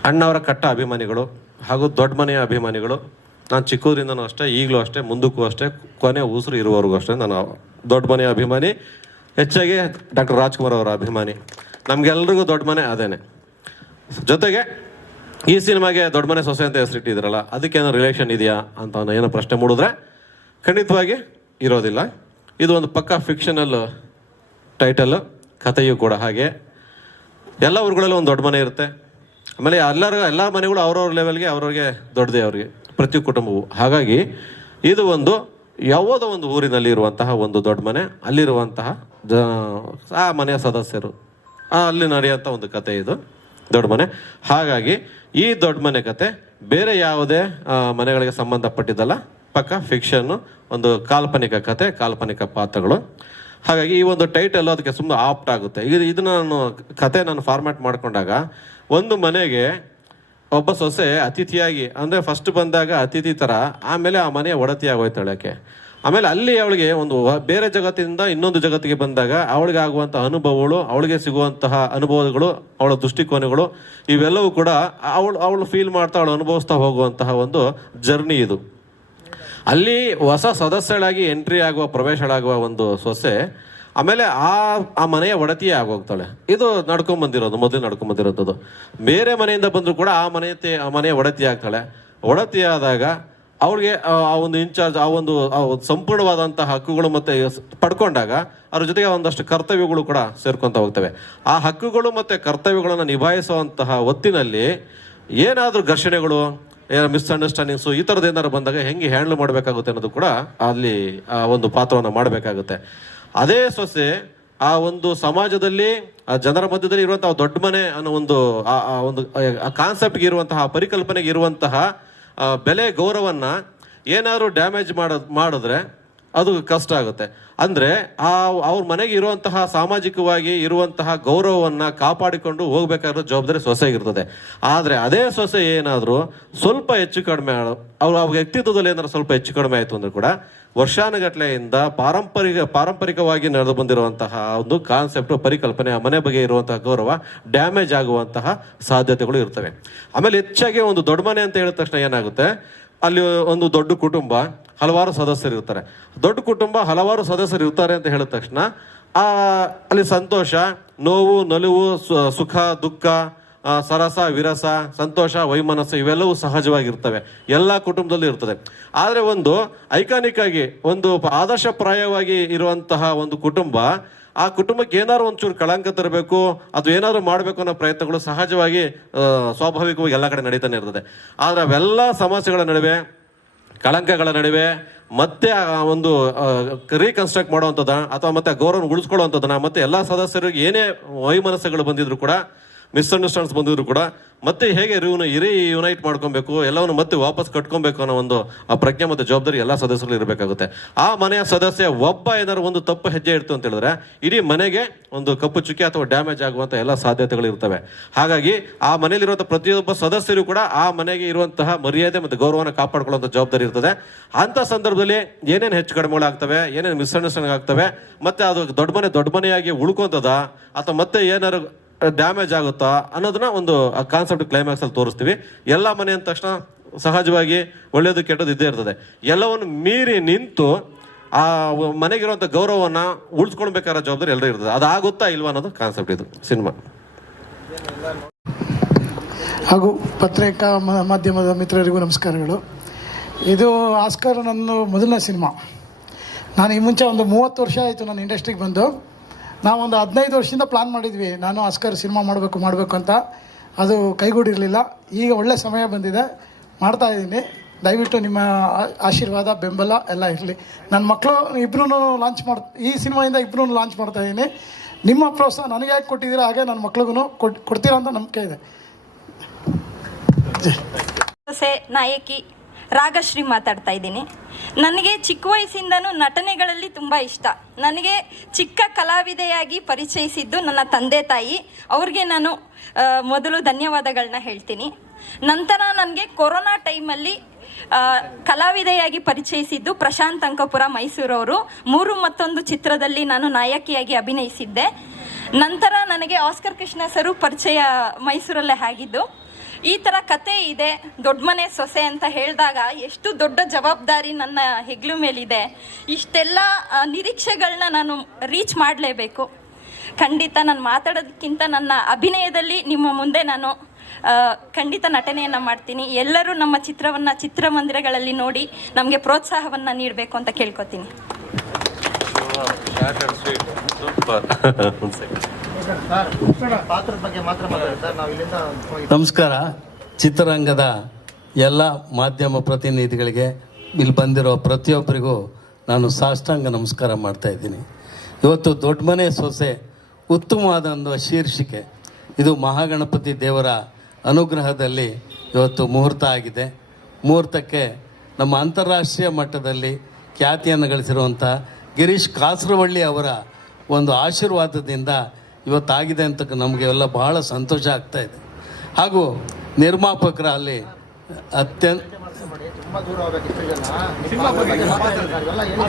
ಅಣ್ಣವರ ಕಟ್ಟ ಅಭಿಮಾನಿಗಳು ಹಾಗೂ ದೊಡ್ಡ ಮನೆಯ ಅಭಿಮಾನಿಗಳು. ನಾನು ಚಿಕ್ಕೂರಿಂದನೂ ಅಷ್ಟೇ, ಈಗಲೂ ಅಷ್ಟೇ, ಮುಂದಕ್ಕೂ ಅಷ್ಟೇ, ಕೊನೆ ಉಸಿರು ಇರುವವರೆಗೂ ಅಷ್ಟೇ ನಾನು ದೊಡ್ಡ ಮನೆಯ ಅಭಿಮಾನಿ. ಹೆಚ್ಚಾಗಿ ಡಾಕ್ಟರ್ ರಾಜ್ಕುಮಾರ್ ಅವರ ಅಭಿಮಾನಿ. ನಮಗೆಲ್ರಿಗೂ ದೊಡ್ಡ ಮನೆ ಅದೇನೆ. ಜೊತೆಗೆ ಈ ಸಿನಿಮಾಗೆ ದೊಡ್ಡ ಮನೆ ಸೊಸೆ ಅಂತ ಹೆಸರಿಟ್ಟಿದ್ರಲ್ಲ, ಅದಕ್ಕೇನೋ ರಿಲೇಷನ್ ಇದೆಯಾ ಅಂತ ಏನೋ ಪ್ರಶ್ನೆ ಮೂಡಿದ್ರೆ ಖಂಡಿತವಾಗಿ ಇರೋದಿಲ್ಲ. ಇದು ಒಂದು ಪಕ್ಕಾ ಫಿಕ್ಷನಲ್ ಟೈಟಲ್ ಕಥೆಯೂ ಕೂಡ ಹಾಗೆ. ಎಲ್ಲ ಊರುಗಳಲ್ಲೂ ಒಂದು ದೊಡ್ಡ ಮನೆ ಇರುತ್ತೆ. ಆಮೇಲೆ ಎಲ್ಲರ, ಎಲ್ಲ ಮನೆಗಳು ಅವ್ರವ್ರ ಲೆವೆಲ್ಗೆ ಅವ್ರವ್ರಿಗೆ ದೊಡ್ಡದೇ ಅವ್ರಿಗೆ, ಪ್ರತಿ ಕುಟುಂಬವು. ಹಾಗಾಗಿ ಇದು ಒಂದು ಯಾವುದೋ ಒಂದು ಊರಿನಲ್ಲಿ ಇರುವಂತಹ ಒಂದು ದೊಡ್ಡ ಮನೆ, ಅಲ್ಲಿರುವಂತಹ ಆ ಮನೆಯ ಸದಸ್ಯರು. ಅಲ್ಲಿ ನಡೆಯುವಂಥ ಒಂದು ಕತೆ ಇದು, ದೊಡ್ಡ ಮನೆ. ಹಾಗಾಗಿ ಈ ದೊಡ್ಡ ಮನೆ ಕತೆ ಬೇರೆ ಯಾವುದೇ ಮನೆಗಳಿಗೆ ಸಂಬಂಧಪಟ್ಟಿದ್ದಲ್ಲ. ಪಕ್ಕ ಫಿಕ್ಷನ್ನು ಒಂದು ಕಾಲ್ಪನಿಕ ಕತೆ ಕಾಲ್ಪನಿಕ ಪಾತ್ರಗಳು. ಹಾಗಾಗಿ ಈ ಒಂದು ಟೈಟಲ್ ಅದಕ್ಕೆ ಸುಮ್ಮನೆ ಆಪ್ಟ್ ಆಗುತ್ತೆ. ಇದು, ಇದನ್ನ ನಾನು ಕತೆ ನಾನು ಫಾರ್ಮ್ಯಾಟ್ ಮಾಡಿಕೊಂಡಾಗ ಒಂದು ಮನೆಗೆ ಒಬ್ಬ ಸೊಸೆ ಅತಿಥಿಯಾಗಿ, ಅಂದರೆ ಫಸ್ಟ್ ಬಂದಾಗ ಅತಿಥಿ ಥರ ಆಮೇಲೆ ಆ ಮನೆ ಒಡತಿ ಆಗೋಯ್ತಾಳೆ ಆಮೇಲೆ ಅಲ್ಲಿ ಅವಳಿಗೆ ಒಂದು ಬೇರೆ ಜಗತ್ತಿನಿಂದ ಇನ್ನೊಂದು ಜಗತ್ತಿಗೆ ಬಂದಾಗ ಅವಳಿಗೆ ಆಗುವಂಥ ಅನುಭವಗಳು, ಅವಳಿಗೆ ಸಿಗುವಂತಹ ಅನುಭವಗಳು, ಅವಳ ದೃಷ್ಟಿಕೋನಗಳು, ಇವೆಲ್ಲವೂ ಕೂಡ ಅವಳು ಅವಳು ಫೀಲ್ ಮಾಡ್ತಾ, ಅವಳು ಅನುಭವಿಸ್ತಾ ಹೋಗುವಂತಹ ಒಂದು ಜರ್ನಿ ಇದು. ಅಲ್ಲಿ ಹೊಸ ಸದಸ್ಯಳಾಗಿ ಎಂಟ್ರಿ ಆಗುವ, ಪ್ರವೇಶಳಾಗುವ ಒಂದು ಸೊಸೆ ಆಮೇಲೆ ಆ ಆ ಮನೆಯ ಒಡತಿಯೇ ಆಗೋಗ್ತಾಳೆ. ಇದು ನಡ್ಕೊಂಡ್ ಬಂದಿರೋದು, ಮೊದಲು ನಡ್ಕೊಂಡ್ ಬಂದಿರೋದು ಬೇರೆ ಮನೆಯಿಂದ ಬಂದರೂ ಕೂಡ ಆ ಮನೆ ಆ ಮನೆಯ ಒಡತಿ ಆಗ್ತಾಳೆ. ಒಡತಿ ಆದಾಗ ಅವ್ರಿಗೆ ಆ ಒಂದು ಇನ್ಚಾರ್ಜ್, ಆ ಒಂದು ಸಂಪೂರ್ಣವಾದಂತಹ ಹಕ್ಕುಗಳು ಮತ್ತೆ ಪಡ್ಕೊಂಡಾಗ ಅದ್ರ ಜೊತೆಗೆ ಒಂದಷ್ಟು ಕರ್ತವ್ಯಗಳು ಕೂಡ ಸೇರ್ಕೊಂತ ಹೋಗ್ತವೆ. ಆ ಹಕ್ಕುಗಳು ಮತ್ತೆ ಕರ್ತವ್ಯಗಳನ್ನು ನಿಭಾಯಿಸುವಂತಹ ಹೊತ್ತಿನಲ್ಲಿ ಏನಾದರೂ ಘರ್ಷಣೆಗಳು ಮಿಸ್ಅಂಡರ್ಸ್ಟ್ಯಾಂಡಿಂಗ್ಸು ಈ ಥರದ್ದು ಏನಾದ್ರು ಬಂದಾಗ ಹೆಂಗೆ ಹ್ಯಾಂಡಲ್ ಮಾಡಬೇಕಾಗುತ್ತೆ ಅನ್ನೋದು ಕೂಡ ಅಲ್ಲಿ ಆ ಒಂದು ಪಾತ್ರವನ್ನು ಮಾಡಬೇಕಾಗುತ್ತೆ. ಅದೇ ಸೊಸೆ ಆ ಒಂದು ಸಮಾಜದಲ್ಲಿ, ಆ ಜನರ ಮಧ್ಯದಲ್ಲಿ ಇರುವಂತಹ ದೊಡ್ಡ ಮನೆ ಅನ್ನೋ ಒಂದು, ಆ ಒಂದು ಕಾನ್ಸೆಪ್ಟ್ಗೆ ಇರುವಂತಹ, ಪರಿಕಲ್ಪನೆಗೆ ಇರುವಂತಹ ಬೆಲೆ ಗೌರವನ್ನ ಏನಾದರೂ ಡ್ಯಾಮೇಜ್ ಮಾಡೋದು ಮಾಡಿದ್ರೆ ಅದು ಕಷ್ಟ ಆಗುತ್ತೆ. ಅಂದ್ರೆ ಆ, ಅವ್ರ ಮನೆಗೆ ಇರುವಂತಹ ಸಾಮಾಜಿಕವಾಗಿ ಇರುವಂತಹ ಗೌರವವನ್ನ ಕಾಪಾಡಿಕೊಂಡು ಹೋಗ್ಬೇಕಾಗಿರೋ ಜವಾಬ್ದಾರಿ ಸೊಸೆಗಿರ್ತದೆ. ಆದರೆ ಅದೇ ಸೊಸೆ ಏನಾದರೂ ಸ್ವಲ್ಪ ಹೆಚ್ಚು ಕಡಿಮೆ ಅವ್ರ ವ್ಯಕ್ತಿತ್ವದಲ್ಲಿ ಏನಾದರೂ ಸ್ವಲ್ಪ ಹೆಚ್ಚು ಕಡಿಮೆ ಆಯ್ತು ಅಂದ್ರೆ ಕೂಡ ವರ್ಷಾನುಗಟ್ಲೆಯಿಂದ ಪಾರಂಪರಿಕ ಪಾರಂಪರಿಕವಾಗಿ ನಡೆದು ಬಂದಿರುವಂತಹ ಒಂದು ಕಾನ್ಸೆಪ್ಟ್ ಪರಿಕಲ್ಪನೆ, ಆ ಮನೆ ಬಗ್ಗೆ ಇರುವಂತಹ ಗೌರವ ಡ್ಯಾಮೇಜ್ ಆಗುವಂತಹ ಸಾಧ್ಯತೆಗಳು ಇರ್ತವೆ. ಆಮೇಲೆ ಹೆಚ್ಚಾಗಿ ಒಂದು ದೊಡ್ಡ ಮನೆ ಅಂತ ಹೇಳಿದ ತಕ್ಷಣ ಏನಾಗುತ್ತೆ? ಅಲ್ಲಿ ಒಂದು ದೊಡ್ಡ ಕುಟುಂಬ, ಹಲವಾರು ಸದಸ್ಯರು ಇರ್ತಾರೆ. ದೊಡ್ಡ ಕುಟುಂಬ, ಹಲವಾರು ಸದಸ್ಯರು ಇರ್ತಾರೆ ಅಂತ ಹೇಳಿದ ತಕ್ಷಣ ಅಲ್ಲಿ ಸಂತೋಷ, ನೋವು, ನಲುವು ಸುಖ, ದುಃಖ ಸರಸ, ವಿರಸ, ಸಂತೋಷ, ವೈಮನಸ್ಸು ಇವೆಲ್ಲವೂ ಸಹಜವಾಗಿರ್ತವೆ. ಎಲ್ಲ ಕುಟುಂಬದಲ್ಲೂ ಇರ್ತದೆ. ಆದರೆ ಒಂದು ಐಕಾನಿಕ್ ಆಗಿ ಒಂದು ಆದರ್ಶಪ್ರಾಯವಾಗಿ ಇರುವಂತಹ ಒಂದು ಕುಟುಂಬ, ಆ ಕುಟುಂಬಕ್ಕೆ ಏನಾದ್ರು ಒಂಚೂರು ಕಳಂಕ ತರಬೇಕು, ಅದು ಏನಾದರೂ ಮಾಡಬೇಕು ಅನ್ನೋ ಪ್ರಯತ್ನಗಳು ಸಹಜವಾಗಿ ಸ್ವಾಭಾವಿಕವಾಗಿ ಎಲ್ಲ ಕಡೆ ನಡೀತಾನೆ ಇರ್ತದೆ. ಆದರೆ ಅವೆಲ್ಲ ಸಮಸ್ಯೆಗಳ ನಡುವೆ, ಕಳಂಕಗಳ ನಡುವೆ, ಮತ್ತೆ ಆ ಒಂದು ರೀಕನ್ಸ್ಟ್ರಕ್ಟ್ ಮಾಡುವಂಥದ್ದನ್ನ, ಅಥವಾ ಮತ್ತೆ ಗೌರವ ಉಳಿಸ್ಕೊಳ್ಳುವಂಥದ್ದನ್ನ, ಮತ್ತೆ ಎಲ್ಲ ಸದಸ್ಯರಿಗೆ ಏನೇ ವೈಮನಸ್ಸುಗಳು ಬಂದಿದ್ರು ಕೂಡ ಮಿಸ್ಅಂಡರ್ಸ್ಟ್ಯಾಂಡ್ಸ್ ಬಂದಿದ್ರು ಕೂಡ ಮತ್ತೆ ಹೇಗೆ ರಿವ್ನ ಇರಿ ಯುನೈಟ್ ಮಾಡ್ಕೊಬೇಕು, ಎಲ್ಲವನ್ನು ಮತ್ತೆ ವಾಪಸ್ ಕಟ್ಕೊಬೇಕು ಅನ್ನೋ ಒಂದು, ಆ ಪ್ರಜ್ಞೆ ಮತ್ತು ಜವಾಬ್ದಾರಿ ಎಲ್ಲ ಸದಸ್ಯರು ಇರಬೇಕಾಗುತ್ತೆ. ಆ ಮನೆಯ ಸದಸ್ಯ ಒಬ್ಬ ಏನಾದ್ರು ಒಂದು ತಪ್ಪು ಹೆಜ್ಜೆ ಇಡ್ತು ಅಂತ ಹೇಳಿದ್ರೆ, ಇಡೀ ಮನೆಗೆ ಒಂದು ಕಪ್ಪು ಚುಕ್ಕಿ ಅಥವಾ ಡ್ಯಾಮೇಜ್ ಆಗುವಂತ ಎಲ್ಲ ಸಾಧ್ಯತೆಗಳು ಇರ್ತವೆ. ಹಾಗಾಗಿ ಆ ಮನೆಯಲ್ಲಿರುವಂತಹ ಪ್ರತಿಯೊಬ್ಬ ಸದಸ್ಯರು ಕೂಡ ಆ ಮನೆಗೆ ಇರುವಂತಹ ಮರ್ಯಾದೆ ಮತ್ತು ಗೌರವನ ಕಾಪಾಡ್ಕೊಳ್ಳುವಂಥ ಜವಾಬ್ದಾರಿ ಇರ್ತದೆ. ಅಂತ ಸಂದರ್ಭದಲ್ಲಿ ಏನೇನು ಹೆಚ್ಚು ಕಡಿಮೆಗಳಾಗ್ತವೆ ಏನೇನು ಮಿಸ್ಅಂಡರ್ಸ್ಟ್ಯಾಂಡಿಂಗ್ ಆಗ್ತವೆ, ಮತ್ತೆ ಅದು ದೊಡ್ಡ ಮನೆ ದೊಡ್ಡ ಮನೆಯಾಗಿ ಉಳ್ಕೊಂತದ, ಅಥವಾ ಮತ್ತೆ ಏನಾದ್ರು ಡ್ಯಾಮೇಜ್ ಆಗುತ್ತಾ ಅನ್ನೋದನ್ನ ಒಂದು ಕಾನ್ಸೆಪ್ಟ್ ಕ್ಲೈಮ್ಯಾಕ್ಸ್ ಅಲ್ಲಿ ತೋರಿಸ್ತೀವಿ. ಎಲ್ಲ ಮನೆ ಅಂದ ತಕ್ಷಣ ಸಹಜವಾಗಿ ಒಳ್ಳೆಯದು ಕೆಟ್ಟದ್ದು ಇದ್ದೇ ಇರ್ತದೆ. ಎಲ್ಲವನ್ನು ಮೀರಿ ನಿಂತು ಆ ಮನೆಗಿರುವಂಥ ಗೌರವವನ್ನ ಉಳಿಸ್ಕೊಳ್ಬೇಕಾದ ಜವಾಬ್ದಾರಿ ಎಲ್ಲರೂ ಇರ್ತದೆ. ಅದಾಗುತ್ತಾ ಇಲ್ವಾ ಅನ್ನೋದು ಕಾನ್ಸೆಪ್ಟ್ ಇದು ಸಿನಿಮಾ ಹಾಗೂ ಪತ್ರಿಕಾ ಮಾಧ್ಯಮದ ಮಿತ್ರರಿಗೂ ನಮಸ್ಕಾರಗಳು. ಇದು ಆಸ್ಕರ್ ನನ್ನ ಮೊದಲನೇ ಸಿನಿಮಾ. ನಾನು ಈ ಮುಂಚೆ ಒಂದು ಮೂವತ್ತು ವರ್ಷ ಆಯಿತು ನಾನು ಇಂಡಸ್ಟ್ರಿಗೆ ಬಂದು. ನಾವೊಂದು ಹದಿನೈದು ವರ್ಷದಿಂದ ಪ್ಲಾನ್ ಮಾಡಿದ್ವಿ. ನಾನು ಆಸ್ಕರ್ ಸಿನಿಮಾ ಮಾಡಬೇಕು ಮಾಡಬೇಕು ಅಂತ. ಅದು ಕೈಗೂಡಿರಲಿಲ್ಲ. ಈಗ ಒಳ್ಳೆ ಸಮಯ ಬಂದಿದೆ. ಮಾಡ್ತಾ ಇದ್ದೀನಿ. ದಯವಿಟ್ಟು ನಿಮ್ಮ ಆಶೀರ್ವಾದ, ಬೆಂಬಲ ಎಲ್ಲ ಇರಲಿ. ನನ್ನ ಮಕ್ಕಳು ಇಬ್ಬರೂ ಲಾಂಚ್ ಮಾಡ್, ಈ ಸಿನಿಮಾಯಿಂದ ಇಬ್ಬರೂ ಲಾಂಚ್ ಮಾಡ್ತಾ ಇದ್ದೀನಿ. ನಿಮ್ಮ ಪ್ರೋತ್ಸಾಹ ನನಗೆ ಯಾಕೆ ಕೊಟ್ಟಿದ್ದೀರಾ? ಹಾಗೆ ನನ್ನ ಮಕ್ಳಿಗೂ ಕೊಟ್ ಕೊಡ್ತೀರಾ ಅಂತ ನಂಬಿಕೆ ಇದೆ. ನಾಯಕಿ ರಾಗಶ್ರೀ ಮಾತಾಡ್ತಾ ಇದ್ದೀನಿ. ನನಗೆ ಚಿಕ್ಕ ವಯಸ್ಸಿಂದನೂ ನಟನೆಗಳಲ್ಲಿ ತುಂಬ ಇಷ್ಟ. ನನಗೆ ಚಿಕ್ಕ ಕಲಾವಿದೆಯಾಗಿ ಪರಿಚಯಿಸಿದ್ದು ನನ್ನ ತಂದೆ ತಾಯಿ. ಅವ್ರಿಗೆ ನಾನು ಮೊದಲು ಧನ್ಯವಾದಗಳನ್ನ ಹೇಳ್ತೀನಿ. ನಂತರ ನನಗೆ ಕೊರೋನಾ ಟೈಮಲ್ಲಿ ಕಲಾವಿದೆಯಾಗಿ ಪರಿಚಯಿಸಿದ್ದು ಪ್ರಶಾಂತ್ ಅಂಕಪುರ ಮೈಸೂರವರು. ಮೂರು ಮತ್ತೊಂದು ಚಿತ್ರದಲ್ಲಿ ನಾನು ನಾಯಕಿಯಾಗಿ ಅಭಿನಯಿಸಿದ್ದೆ. ನಂತರ ನನಗೆ ಆಸ್ಕರ್ ಕೃಷ್ಣ ಸರು ಪರಿಚಯ ಮೈಸೂರಲ್ಲೇ ಆಗಿದ್ದು. ಈ ಥರ ಕತೆ ಇದೆ, ದೊಡ್ಡ ಮನೆ ಸೊಸೆ ಅಂತ ಹೇಳಿದಾಗ ಎಷ್ಟು ದೊಡ್ಡ ಜವಾಬ್ದಾರಿ ನನ್ನ ಹೆಗ್ಲು ಮೇಲಿದೆ. ಇಷ್ಟೆಲ್ಲ ನಿರೀಕ್ಷೆಗಳನ್ನ ನಾನು ರೀಚ್ ಮಾಡಲೇಬೇಕು. ಖಂಡಿತ ನಾನು ಮಾತಾಡೋದಕ್ಕಿಂತ ನನ್ನ ಅಭಿನಯದಲ್ಲಿ ನಿಮ್ಮ ಮುಂದೆ ನಾನು ಖಂಡಿತ ನಟನೆಯನ್ನು ಮಾಡ್ತೀನಿ. ಎಲ್ಲರೂ ನಮ್ಮ ಚಿತ್ರವನ್ನು, ಚಿತ್ರಮಂದಿರಗಳಲ್ಲಿ ನೋಡಿ ನಮಗೆ ಪ್ರೋತ್ಸಾಹವನ್ನು ನೀಡಬೇಕು ಅಂತ ಕೇಳ್ಕೊತೀನಿ. ನಮಸ್ಕಾರ. ಚಿತ್ರರಂಗದ ಎಲ್ಲ ಮಾಧ್ಯಮ ಪ್ರತಿನಿಧಿಗಳಿಗೆ ಇಲ್ಲಿ ಬಂದಿರೋ ಪ್ರತಿಯೊಬ್ಬರಿಗೂ ನಾನು ಸಾಷ್ಟಾಂಗ ನಮಸ್ಕಾರ ಮಾಡ್ತಾ ಇದ್ದೀನಿ. ಇವತ್ತು ದೊಡ್ಡ ಮನೆ ಸೊಸೆ ಉತ್ತಮವಾದ ಒಂದು ಶೀರ್ಷಿಕೆ ಇದು ಮಹಾಗಣಪತಿ ದೇವರ ಅನುಗ್ರಹದಲ್ಲಿ ಇವತ್ತು ಮುಹೂರ್ತ ಆಗಿದೆ. ಮುಹೂರ್ತಕ್ಕೆ ನಮ್ಮ ಅಂತಾರಾಷ್ಟ್ರೀಯ ಮಟ್ಟದಲ್ಲಿ ಖ್ಯಾತಿಯನ್ನು ಗಳಿಸಿರುವಂಥ ಗಿರೀಶ್ ಕಾಸರವಳ್ಳಿ ಅವರ ಒಂದು ಆಶೀರ್ವಾದದಿಂದ ಇವತ್ತಾಗಿದೆ ಅಂತ ನಮಗೆ ಎಲ್ಲ ಬಹಳ ಸಂತೋಷ ಆಗ್ತಾ ಇದೆ. ಹಾಗೂ ನಿರ್ಮಾಪಕರ ಅಲ್ಲಿ ಅತ್ಯಂತ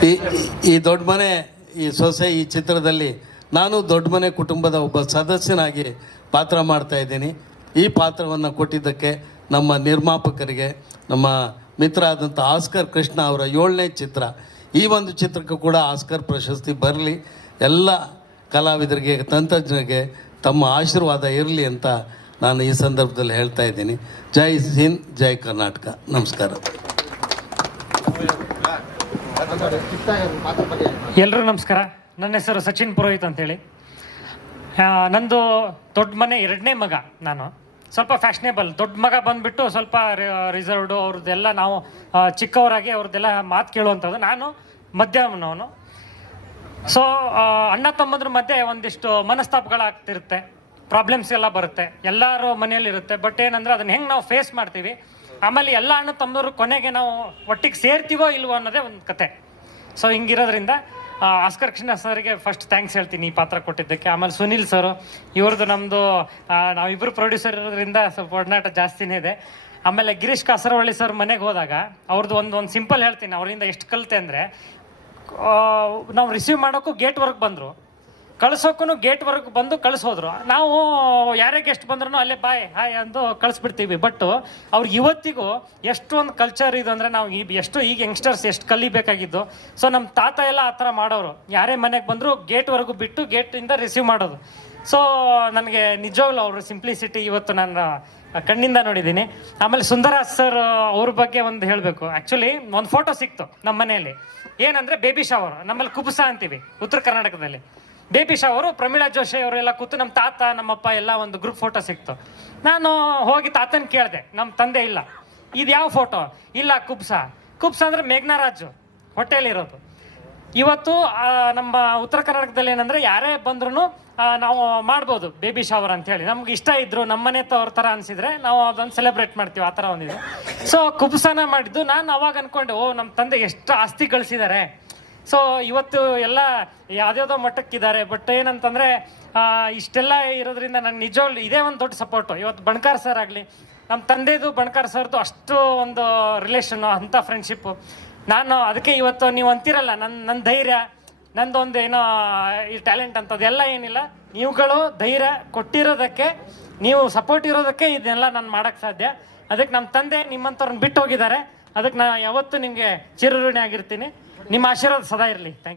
ಈ ಈ ದೊಡ್ಡ ಮನೆ, ಈ ಸೊಸೆ ಈ ಚಿತ್ರದಲ್ಲಿ ನಾನು ದೊಡ್ಡ ಮನೆ ಕುಟುಂಬದ ಒಬ್ಬ ಸದಸ್ಯನಾಗಿ ಪಾತ್ರ ಮಾಡ್ತಾ ಇದ್ದೀನಿ. ಈ ಪಾತ್ರವನ್ನು ಕೊಟ್ಟಿದ್ದಕ್ಕೆ ನಮ್ಮ ನಿರ್ಮಾಪಕರಿಗೆ, ನಮ್ಮ ಮಿತ್ರ ಆದಂಥ ಆಸ್ಕರ್ ಕೃಷ್ಣ ಅವರ ಏಳನೇ ಚಿತ್ರ. ಈ ಒಂದು ಚಿತ್ರಕ್ಕೂ ಕೂಡ ಆಸ್ಕರ್ ಪ್ರಶಸ್ತಿ ಬರಲಿ. ಎಲ್ಲ ಕಲಾವಿದರಿಗೆ, ತಂತ್ರಜ್ಞರಿಗೆ ತಮ್ಮ ಆಶೀರ್ವಾದ ಇರಲಿ ಅಂತ ನಾನು ಈ ಸಂದರ್ಭದಲ್ಲಿ ಹೇಳ್ತಾ ಇದ್ದೀನಿ. ಜೈ ಹಿಂದ್, ಜೈ ಕರ್ನಾಟಕ. ನಮಸ್ಕಾರ. ಎಲ್ಲರೂ ನಮಸ್ಕಾರ. ನನ್ನ ಹೆಸರು ಸಚಿನ್ ಪುರೋಹಿತ್ ಅಂತೇಳಿ. ನಂದು ದೊಡ್ಡ ಮನೆ ಎರಡನೇ ಮಗ ನಾನು. ಸ್ವಲ್ಪ ಫ್ಯಾಷನೇಬಲ್ ದೊಡ್ಡ ಮಗ ಬಂದ್ಬಿಟ್ಟು ಸ್ವಲ್ಪ ರಿಸರ್ವ್ಡು ಅವ್ರದ್ದೆಲ್ಲ ನಾವು ಚಿಕ್ಕವರಾಗಿ ಅವ್ರದ್ದೆಲ್ಲ ಮಾತು ಕೇಳುವಂಥದ್ದು. ನಾನು ಮಧ್ಯಮನವನು. ಸೊ ಅಣ್ಣ ತಮ್ಮದ್ರ ಮಧ್ಯೆ ಒಂದಿಷ್ಟು ಮನಸ್ತಾಪಗಳಾಗ್ತಿರುತ್ತೆ. ಪ್ರಾಬ್ಲಮ್ಸ್ ಎಲ್ಲ ಬರುತ್ತೆ. ಎಲ್ಲರ ಮನೆಯಲ್ಲಿ ಇರುತ್ತೆ ಬಟ್ ಏನಂದ್ರೆ ಅದನ್ನ ಹೆಂಗೆ ನಾವು ಫೇಸ್ ಮಾಡ್ತೀವಿ? ಆಮೇಲೆ ಎಲ್ಲ ಅಣ್ಣ ತಮ್ಮದವರು ಕೊನೆಗೆ ನಾವು ಒಟ್ಟಿಗೆ ಸೇರ್ತೀವೋ ಇಲ್ವೋ ಅನ್ನೋದೇ ಒಂದು ಕತೆ. ಸೊ ಹಿಂಗಿರೋದ್ರಿಂದ ಆಸ್ಕರ್ ಕೃಷ್ಣ ಸರ್ಗೆ ಫಸ್ಟ್ ಥ್ಯಾಂಕ್ಸ್ ಹೇಳ್ತೀನಿ ಈ ಪಾತ್ರ ಕೊಟ್ಟಿದ್ದಕ್ಕೆ. ಆಮೇಲೆ ಸುನಿಲ್ ಸರ್ ಇವ್ರದ್ದು ನಮ್ಮದು ನಾವಿಬ್ಬರು ಪ್ರೊಡ್ಯೂಸರ್ ಇರೋದ್ರಿಂದ ಸ್ವಲ್ಪ ಒಡನಾಟ ಜಾಸ್ತಿನೇ ಇದೆ. ಆಮೇಲೆ ಗಿರೀಶ್ ಕಾಸರವಳ್ಳಿ ಸರ್ ಮನೆಗೆ ಹೋದಾಗ ಅವ್ರದ್ದು ಒಂದು ಒಂದು ಸಿಂಪಲ್ ಹೇಳ್ತೀನಿ. ಅವರಿಂದ ಎಷ್ಟು ಕಲಿತೆ ಅಂದರೆ ನಾವು ರಿಸೀವ್ ಮಾಡೋಕ್ಕೂ ಗೇಟ್ವರೆಗೆ ಬಂದರು. ಕಳ್ಸೋಕ್ಕೂ ಗೇಟ್ವರೆಗೆ ಬಂದು ಕಳಿಸೋದ್ರು. ನಾವು ಯಾರೇ ಗೆಸ್ಟ್ ಬಂದ್ರು ಅಲ್ಲೇ ಬಾಯ್ ಹಾಯ್ ಅಂದು ಕಳಿಸ್ಬಿಡ್ತೀವಿ. ಬಟ್ ಅವ್ರು ಇವತ್ತಿಗೂ ಎಷ್ಟೊಂದು ಕಲ್ಚರ್ ಇದು ಅಂದರೆ ನಾವು ಈ- ಎಷ್ಟು ಈಗ ಯಂಗ್ಸ್ಟರ್ಸ್ ಎಷ್ಟು ಕಲಿಬೇಕಾಗಿದ್ದು. ಸೊ ನಮ್ಮ ತಾತ ಎಲ್ಲ ಆ ಥರ ಮಾಡೋರು. ಯಾರೇ ಮನೆಗೆ ಬಂದರೂ ಗೇಟ್ವರೆಗೂ ಬಿಟ್ಟು ಗೇಟಿಂದ ರಿಸೀವ್ ಮಾಡೋದು. ಸೊ ನನಗೆ ನಿಜವಾಗ್ಲೂ ಅವರು ಸಿಂಪ್ಲಿಸಿಟಿ ಇವತ್ತು ನಾನು ಕಣ್ಣಿಂದ ನೋಡಿದ್ದೀನಿ. ಆಮೇಲೆ ಸುಂದರ ಸರ್ ಅವ್ರ ಬಗ್ಗೆ ಒಂದು ಹೇಳಬೇಕು. ಆ್ಯಕ್ಚುಲಿ ಒಂದು ಫೋಟೋ ಸಿಕ್ತು ನಮ್ಮ ಮನೆಯಲ್ಲಿ. ಏನಂದ್ರೆ ಬೇಬಿ ಶವರ್ ನಮ್ಮಲ್ಲಿ ಕುಬುಸ ಅಂತೀವಿ, ಉತ್ತರ ಕರ್ನಾಟಕದಲ್ಲಿ. ಬೇಬಿ ಶವರು ಪ್ರಮೀಳಾ ಜೋಶಿ ಅವರೆಲ್ಲ ಕೂತು ನಮ್ಮ ತಾತ, ನಮ್ಮಪ್ಪ ಎಲ್ಲ ಒಂದು ಗ್ರೂಪ್ ಫೋಟೋ ಸಿಕ್ತು. ನಾನು ಹೋಗಿ ತಾತನ ಕೇಳಿದೆ ನಮ್ಮ ತಂದೆ ಇಲ್ಲ. ಇದು ಯಾವ ಫೋಟೋ ಇಲ್ಲ, ಕುಬ್ಸ. ಕುಬ್ಸ ಅಂದ್ರೆ ಮೇಘ್ನಾರಾಜು ಹೊಟ್ಟೆಲಿರೋದು ಇವತ್ತು ನಮ್ಮ ಉತ್ತರ ಕರ್ನಾಟಕದಲ್ಲಿ ಏನಂದ್ರೆ ಯಾರೇ ಬಂದ್ರು ನಾವು ಮಾಡ್ಬೋದು ಬೇಬಿ ಶವರ್ ಅಂತ ಹೇಳಿ ನಮ್ಗೆ ಇಷ್ಟ ಇದ್ರು, ನಮ್ಮನೆ ತವ್ರ ತರ ಅನ್ಸಿದ್ರೆ ನಾವು ಅದನ್ನ ಸೆಲೆಬ್ರೇಟ್ ಮಾಡ್ತೀವಿ, ಆ ತರ ಒಂದಿದೆ. ಸೊ ಕುಬ್ಸನ ಮಾಡಿದ್ದು ನಾನು ಅವಾಗ ಅನ್ಕೊಂಡೆ, ಓ ನಮ್ಮ ತಂದೆ ಎಷ್ಟು ಆಸ್ತಿ ಗಳಿಸಿದ್ದಾರೆ ಸೊ ಇವತ್ತು ಎಲ್ಲ ಯಾವ್ದ್ಯಾವ್ದೋ ಮಟ್ಟಕ್ಕಿದ್ದಾರೆ ಬಟ್ ಏನಂತಂದ್ರೆ ಇಷ್ಟೆಲ್ಲ ಇರೋದ್ರಿಂದ ನಾನು ನಿಜವಾಗ್ಲು ಇದೇ ಒಂದು ದೊಡ್ಡ ಸಪೋರ್ಟು ಇವತ್ತು ಬಣ್ಕಾರ್ ಸರ್ ಆಗಲಿ ನಮ್ಮ ತಂದೆದು ಬಣ್ಕಾರ್ ಸರ್ದು ಅಷ್ಟು ಒಂದು ರಿಲೇಷನ್ ಅಂಥ ಫ್ರೆಂಡ್ಶಿಪ್ಪು ನಾನು ಅದಕ್ಕೆ ಇವತ್ತು ನೀವು ಅಂತೀರಲ್ಲ ನನ್ನ ನನ್ನ ಧೈರ್ಯ, ನಂದೊಂದು ಏನೋ ಈ ಟ್ಯಾಲೆಂಟ್ ಅಂತದೆಲ್ಲ ಏನಿಲ್ಲ. ನೀವುಗಳು ಧೈರ್ಯ ಕೊಟ್ಟಿರೋದಕ್ಕೆ, ನೀವು ಸಪೋರ್ಟ್ ಇರೋದಕ್ಕೆ ಇದನ್ನೆಲ್ಲ ನಾನು ಮಾಡೋಕ್ಕೆ ಸಾಧ್ಯ. ಅದಕ್ಕೆ ನಮ್ಮ ತಂದೆ ನಿಮ್ಮಂಥವ್ರನ್ನ ಬಿಟ್ಟು ಹೋಗಿದ್ದಾರೆ. ಅದಕ್ಕೆ ನಾನು ಯಾವತ್ತೂ ನಿಮಗೆ ಚಿರಋಣಿ ಆಗಿರ್ತೀನಿ ನಿಮ್ಮ ಆಶೀರ್ವಾದ ಸದಾ ಇರಲಿ. ಥ್ಯಾಂಕ್